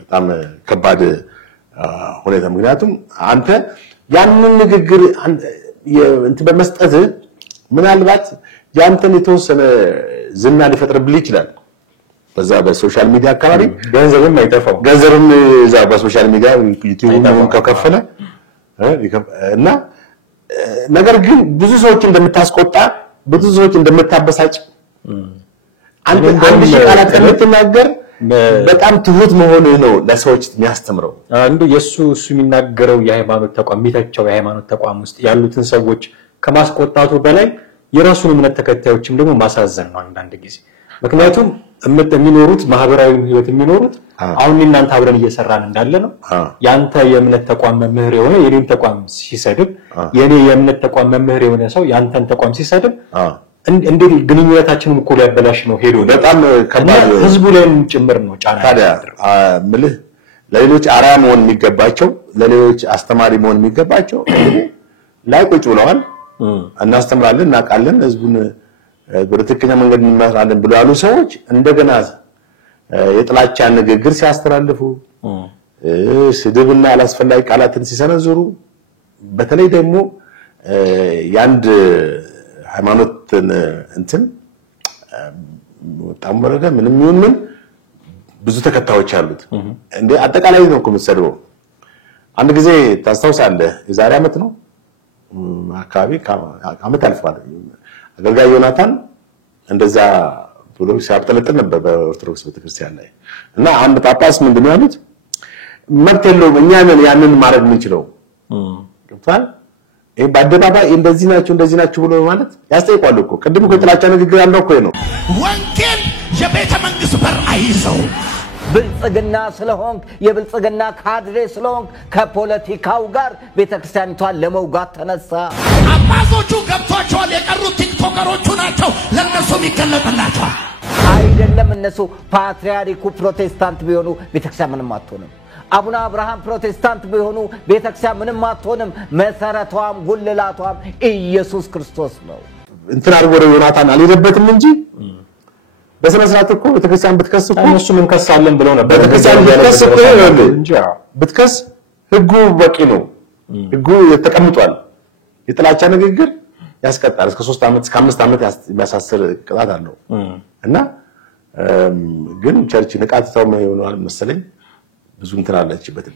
በጣም ከባድ ሁኔታ ምክንያቱም አንተ ያንን ንግግር እንትን በመስጠት ምናልባት ያንተን የተወሰነ ዝና ሊፈጥርብልህ ይችላል። በዛ በሶሻል ሚዲያ አካባቢ ገንዘብም አይጠፋው ገንዘብም እዛ በሶሻል ሚዲያ ዩቲዩብን ከከፈለ እና ነገር ግን ብዙ ሰዎች እንደምታስቆጣ ብዙ ሰዎች እንደምታበሳጭ አንድ ቃላት እንደምትናገር በጣም ትሁት መሆንህ ነው ለሰዎች የሚያስተምረው። አንዱ እሱ የሚናገረው የሃይማኖት ተቋም የሚተቸው የሃይማኖት ተቋም ውስጥ ያሉትን ሰዎች ከማስቆጣቱ በላይ የራሱን እምነት ተከታዮችም ደግሞ ማሳዘን ነው አንዳንድ ጊዜ። ምክንያቱም የሚኖሩት ማህበራዊ ህይወት የሚኖሩት አሁን እናንተ አብረን እየሰራን እንዳለ ነው። ያንተ የእምነት ተቋም መምህር የሆነ የኔን ተቋም ሲሰድብ፣ የኔ የእምነት ተቋም መምህር የሆነ ሰው ያንተን ተቋም ሲሰድብ እንዴ ግንኙነታችንን እኮ ሊያበላሽ ነው ሄዶ በጣም ከባድ ህዝቡ ላይም ጭምር ነው ጫና። ታዲያ ምልህ ለሌሎች አርአያ መሆን የሚገባቸው ለሌሎች አስተማሪ መሆን የሚገባቸው ላይ ቁጭ ብለዋል። እናስተምራለን፣ እናውቃለን፣ ህዝቡን ወደ ትክክለኛ መንገድ እንመራለን ብለው ያሉ ሰዎች እንደገና የጥላቻ ንግግር ሲያስተላልፉ ስድብና አላስፈላጊ ቃላትን ሲሰነዝሩ በተለይ ደግሞ ያንድ ሃይማኖትን እንትን በጣም ወረደ ምንም ይሁን ምን ብዙ ተከታዮች አሉት እንዴ አጠቃላይ ነው ኮሚሰሪው። አንድ ጊዜ ታስታውሳለህ የዛሬ አመት ነው አካባቢ አመት አልፏል አገልጋይ ዮናታን እንደዛ ብሎ ሲያብጠለጥል ነበር በኦርቶዶክስ ቤተክርስቲያን ላይ እና አንድ ጳጳስ ምንድነው ያሉት መብት የለውም እኛ ነን ያንን ማድረግ የምንችለው ገብቷል ይሄ በአደባባይ እንደዚህ ናቸው ብሎ ማለት ያስጠይቋል እኮ ቅድም ከጥላቻ ንግግር ያለው እኮ ነው። ወንጌል የቤተ መንግስት በር አይዘው ብልጽግና ስለሆንክ የብልጽግና ካድሬ ስለሆንክ ከፖለቲካው ጋር ቤተክርስቲያኒቷን ለመውጋት ተነሳ። አባቶቹ ገብቷቸዋል የቀሩት ቲክቶከሮቹ ናቸው ለነሱም ይገለጥላቸዋል። አይደለም እነሱ ፓትርያርኩ ፕሮቴስታንት ቢሆኑ ቤተክርስቲያን ምንም አትሆንም። አቡነ አብርሃም ፕሮቴስታንት ቢሆኑ ቤተክርስቲያን ምንም አትሆንም። መሰረቷም ጉልላቷም ኢየሱስ ክርስቶስ ነው። እንትን አድርጎ ዮናታን አልሄደበትም እንጂ በስነ ስርዓት እኮ ቤተክርስቲያን ብትከስ እኮ እነሱ ምን ከሳለን ብለው ነበር። ቤተክርስቲያን ብትከስ እኮ ብትከስ ህጉ በቂ ነው። ህጉ ተቀምጧል። የጥላቻ ንግግር ያስቀጣል እስከ 3 አመት እስከ 5 አመት የሚያሳስር ቅጣት አለው እና ግን ቸርች ንቃትታው ይሆናል መሰለኝ ብዙ እንትን አለችበት።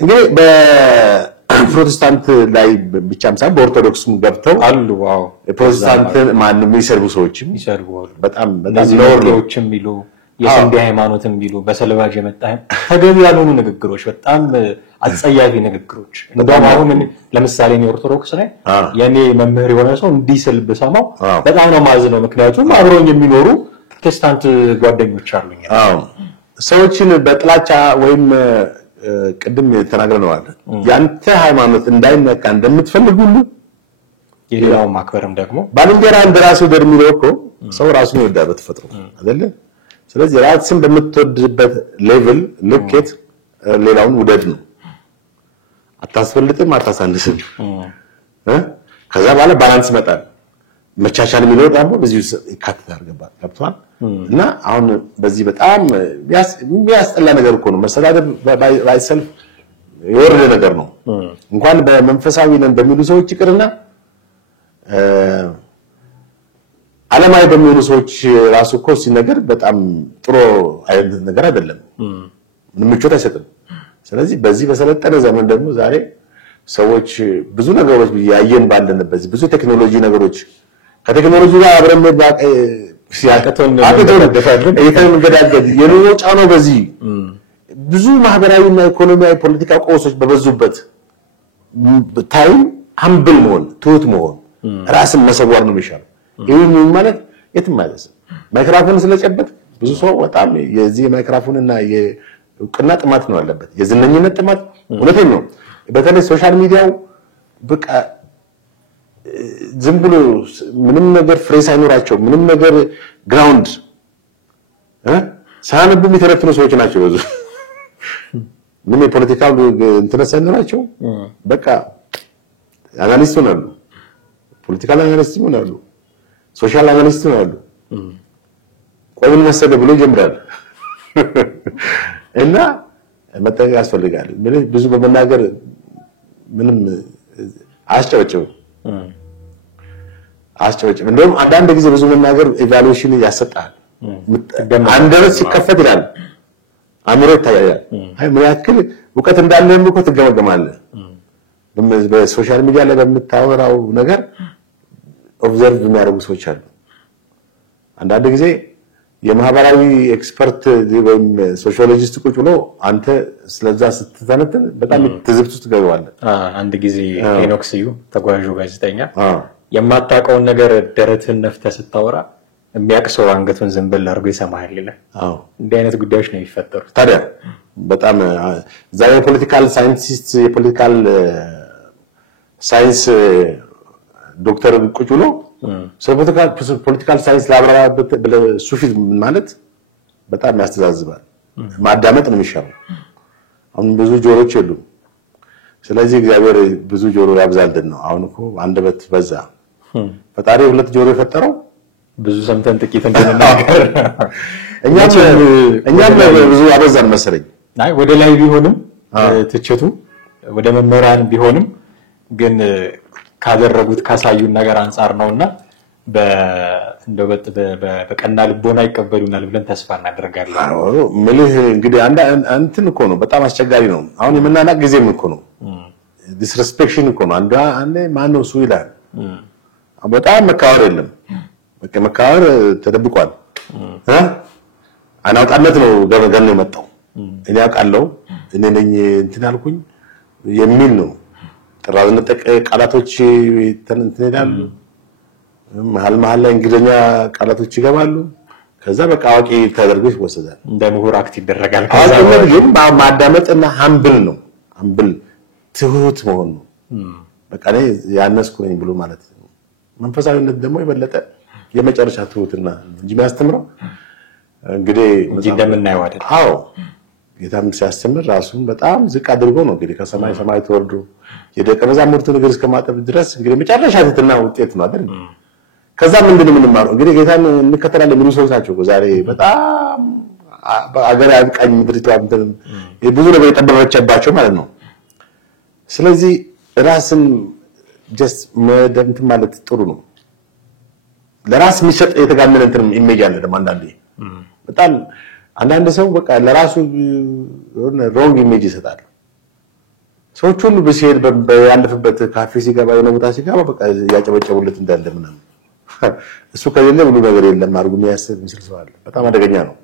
እንግዲህ በፕሮቴስታንት ላይ ብቻም ሳይሆን በኦርቶዶክስም ገብተው አሉ። ዋው ፕሮቴስታንትን ማንም የሚሰርቡ ሰዎችም ይሰርባሉ። በጣም ኖርዎችም ቢሉ የሰንዴ ሃይማኖትም ቢሉ በሰለባጅ የመጣ ተገቢ ያልሆኑ ንግግሮች በጣም አጸያፊ ንግግሮች እንደውም አሁን ለምሳሌ ነው ኦርቶዶክስ ላይ የኔ መምህር የሆነ ሰው እንዲስል በሰማው በጣም ነው ማዝነው። ምክንያቱም አብሮኝ የሚኖሩ ፕሮቴስታንት ጓደኞች አሉኝ። ሰዎችን በጥላቻ ወይም ቅድም ተናግረናል ያንተ ሃይማኖት እንዳይነካ እንደምትፈልግ ሁሉ የሌላው ማክበርም ደግሞ ባልንጀራ እንደራሱ ደርሚለው እኮ ሰው ራሱን ይወዳል በተፈጥሮ አይደለ? ስለዚህ ራስን በምትወድበት ሌቭል ልኬት ሌላውን ውደድ ነው። አታስፈልጥም አታሳንስም ከዛ በኋላ ባላንስ መጣል መቻቻል የሚለው ደግሞ በዚህ ይካተታል ገብቷል። እና አሁን በዚህ በጣም የሚያስጠላ ነገር እኮ ነው መሰዳደብ ባይሰልፍ የወረደ ነገር ነው። እንኳን በመንፈሳዊ ነን በሚሉ ሰዎች ይቅርና ዓለማዊ በሚሉ ሰዎች ራሱ እኮ ሲነገር በጣም ጥሩ አይነት ነገር አይደለም። ምንም ምቾት አይሰጥም። ስለዚህ በዚህ በሰለጠነ ዘመን ደግሞ ዛሬ ሰዎች ብዙ ነገሮች ያየን ባለንበት ብዙ ቴክኖሎጂ ነገሮች ከቴክኖሎጂ ጋር አብረን ሲያቀተን የተንገዳገድ የኑሮ ጫናው በዚህ ብዙ ማህበራዊና ኢኮኖሚያዊ ፖለቲካ ቆሶች በበዙበት ታይም humble መሆን ትሁት መሆን ራስን መሰዋር ነው የሚሻለው። ይሄን ማለት የትም ማለት ማይክሮፎን ስለጨበጥ ብዙ ሰው በጣም የዚህ ማይክሮፎንና የእውቅና ጥማት ነው ያለበት የዝነኝነት ጥማት እውነቴን ነው። በተለይ ሶሻል ሚዲያው በቃ ዝም ብሎ ምንም ነገር ፍሬ ሳይኖራቸው ምንም ነገር ግራውንድ ሳያነቡ የሚተረትኑ ሰዎች ናቸው ብዙ ምንም የፖለቲካው እንትን ሳይኖራቸው በቃ አናሊስት ሆነሉ ፖለቲካል አናሊስት ሆነሉ ሶሻል አናሊስት ሆነሉ ቆይን መሰለ ብሎ ጀምራል እና መጠንቀቅ ያስፈልጋል። ብዙ በመናገር ምንም አያስጨበጭብም እንደውም አንዳንድ ጊዜ ብዙ መናገር ኢቫሉዌሽን ያሰጣል። አንደበት ሲከፈት ይላል አእምሮ ይታያል። አይ ምን ያክል ዕውቀት እንዳለህም እኮ ትገመገማለህ። በሶሻል ሚዲያ ላይ በምታወራው ነገር ኦብዘርቭ የሚያደርጉ ሰዎች አሉ። አንዳንድ ጊዜ የማህበራዊ ኤክስፐርት ወይም ሶሺዮሎጂስት ቁጭ ብሎ አንተ ስለዛ ስትተነትን በጣም ትዝብት ውስጥ ገባለህ። አንድ ጊዜ ሄኖክ ስዩም ተጓዡ ጋዜጠኛ የማታውቀውን ነገር ደረትን ነፍተህ ስታወራ የሚያቅሰው አንገቱን ዝንብል አድርጎ ይሰማሃል ይላል። እንዲህ አይነት ጉዳዮች ነው የሚፈጠሩት። ታዲያ በጣም ዛሬ ፖለቲካል ሳይንቲስት የፖለቲካል ሳይንስ ዶክተር ቁጭ ብሎ ፖለቲካል ሳይንስ ላብራራበት ሱፊዝ ማለት በጣም ያስተዛዝባል። ማዳመጥ ነው የሚሻለው። አሁን ብዙ ጆሮች የሉም። ስለዚህ እግዚአብሔር ብዙ ጆሮ ያብዛልን ነው። አሁን እኮ አንደበት በዛ። ፈጣሪ ሁለት ጆሮ የፈጠረው ብዙ ሰምተን ጥቂት እንደምናገር እኛም ብዙ አበዛን መሰለኝ። አይ ወደ ላይ ቢሆንም ትችቱ ወደ መመራን ቢሆንም ግን ካደረጉት ካሳዩን ነገር አንፃር ነውና እንደው በቀና ልቦና ይቀበሉናል ብለን ተስፋ እናደርጋለን። አዎ ምልህ እንግዲህ አንተን እኮ ነው በጣም አስቸጋሪ ነው። አሁን የምናናቅ ጊዜም እኮ ነው ዲስሬስፔክሽን እኮ ነው። አንዴ ማን ነው እሱ ይላል። በጣም መካወር የለም በቃ መካወር ተደብቋል። አናውቃነት ነው ገበገን ነው የመጣው። እኔ አውቃለሁ እኔ ነኝ እንትን አልኩኝ የሚል ነው። ጥራዝነት ቃላቶች ተንተናሉ መሃል ላይ እንግሊዘኛ ቃላቶች ይገባሉ። ከዛ በቃ አዋቂ ተደርጎ ይወሰዳል። እንደ ምሁር አክት ይደረጋል። ከዛ ግን ማዳመጥና humble ነው humble ትሁት መሆን ነው። በቃ እኔ ያነስኩ ነኝ ብሎ ማለት ነው። መንፈሳዊነት ደግሞ የበለጠ የመጨረሻ ትሁትና እንጂ የሚያስተምረው እንግዲህ እንደምናየው አይደል? አዎ ጌታም ሲያስተምር ራሱን በጣም ዝቅ አድርጎ ነው እንግዲህ ከሰማይ ሰማይ ተወርዶ የደቀ መዛሙርቱን እግር እስከማጠብ ድረስ እንግዲህ መጨረሻ ትህትና ውጤት ነው አይደል? ከዛ ምንድነው የምንማረው? እንግዲህ ጌታን እንከተላለን የሚሉ ሰዎች ናቸው ዛሬ በጣም አገር ያብቃኝ ምድሪቷ ብዙ ነገር የጠበበችባቸው ማለት ነው። ስለዚህ ራስን ጀስት መደምት ማለት ጥሩ ነው። ለራስ የሚሰጥ የተጋነነ እንትን ኢሜጅ አለ ደግሞ በጣም አንዳንድ ሰው በቃ ለራሱ ሮንግ ኢሜጅ ይሰጣል። ሰዎች ሁሉ በሲሄድ ያለፈበት ካፌ ሲገባ የነውታ ሲገባ በቃ ያጨበጨቡለት እንዳለ ምናምን እሱ ከሌለ ሁሉ ነገር የለም አድርጎ የሚያስብ ምስል ሰው አለ። በጣም አደገኛ ነው።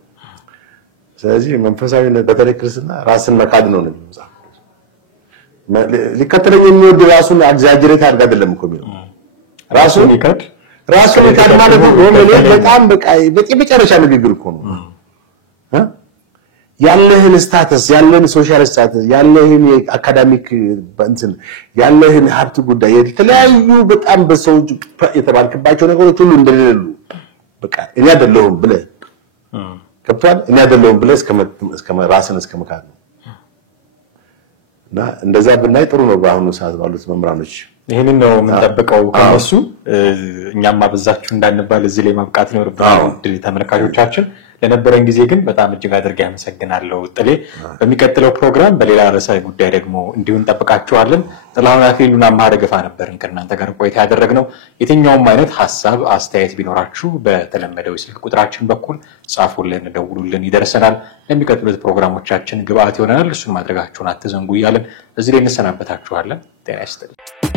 ስለዚህ መንፈሳዊነት በተለይ ክርስትና ራስን መካድ ነው ነው የሚመጣው። ሊከተለኝ የሚወድ ራሱን ኤግዛጀሬት አድርጋ አይደለም እኮ የሚለው ራሱን ይካድ ማለት ነው። በጣም በቃ በመጨረሻ ንግግር እኮ ነው። ያለህን ስታተስ ያለህን ሶሻል ስታተስ ያለህን አካዳሚክ እንትን ያለህን ሀብት ጉዳይ የተለያዩ በጣም በሰው የተባልክባቸው ነገሮች ሁሉ እንደሌሉ በቃ እኔ አይደለሁም ብለህ ከብቷል እኔ አይደለሁም ብለህ እስከ ራስን እስከመካድ ነው። እና እንደዛ ብናይ ጥሩ ነው። በአሁኑ ሰዓት ባሉት መምራኖች ይሄንን ነው የምንጠብቀው ከነሱ። እኛም አበዛችሁ እንዳንባል እዚህ ላይ ማብቃት ይኖርብናል። ተመልካቾቻችን ለነበረን ጊዜ ግን በጣም እጅግ አድርጌ አመሰግናለሁ ጥሌ። በሚቀጥለው ፕሮግራም በሌላ ርዕሰ ጉዳይ ደግሞ እንዲሁ እንጠብቃችኋለን። ጥላሁን አክሊሉና አምሃ ደገፋ ነበርን ከእናንተ ጋር ቆይታ ያደረግነው። የትኛውም አይነት ሐሳብ አስተያየት ቢኖራችሁ በተለመደው ስልክ ቁጥራችን በኩል ጻፉልን፣ ደውሉልን፣ ይደርሰናል። ለሚቀጥሉት ፕሮግራሞቻችን ግብአት ይሆናል። እሱን ማድረጋችሁን አትዘንጉ እያለን እዚህ ላይ እንሰናበታችኋለን። ጤና ይስጥልኝ።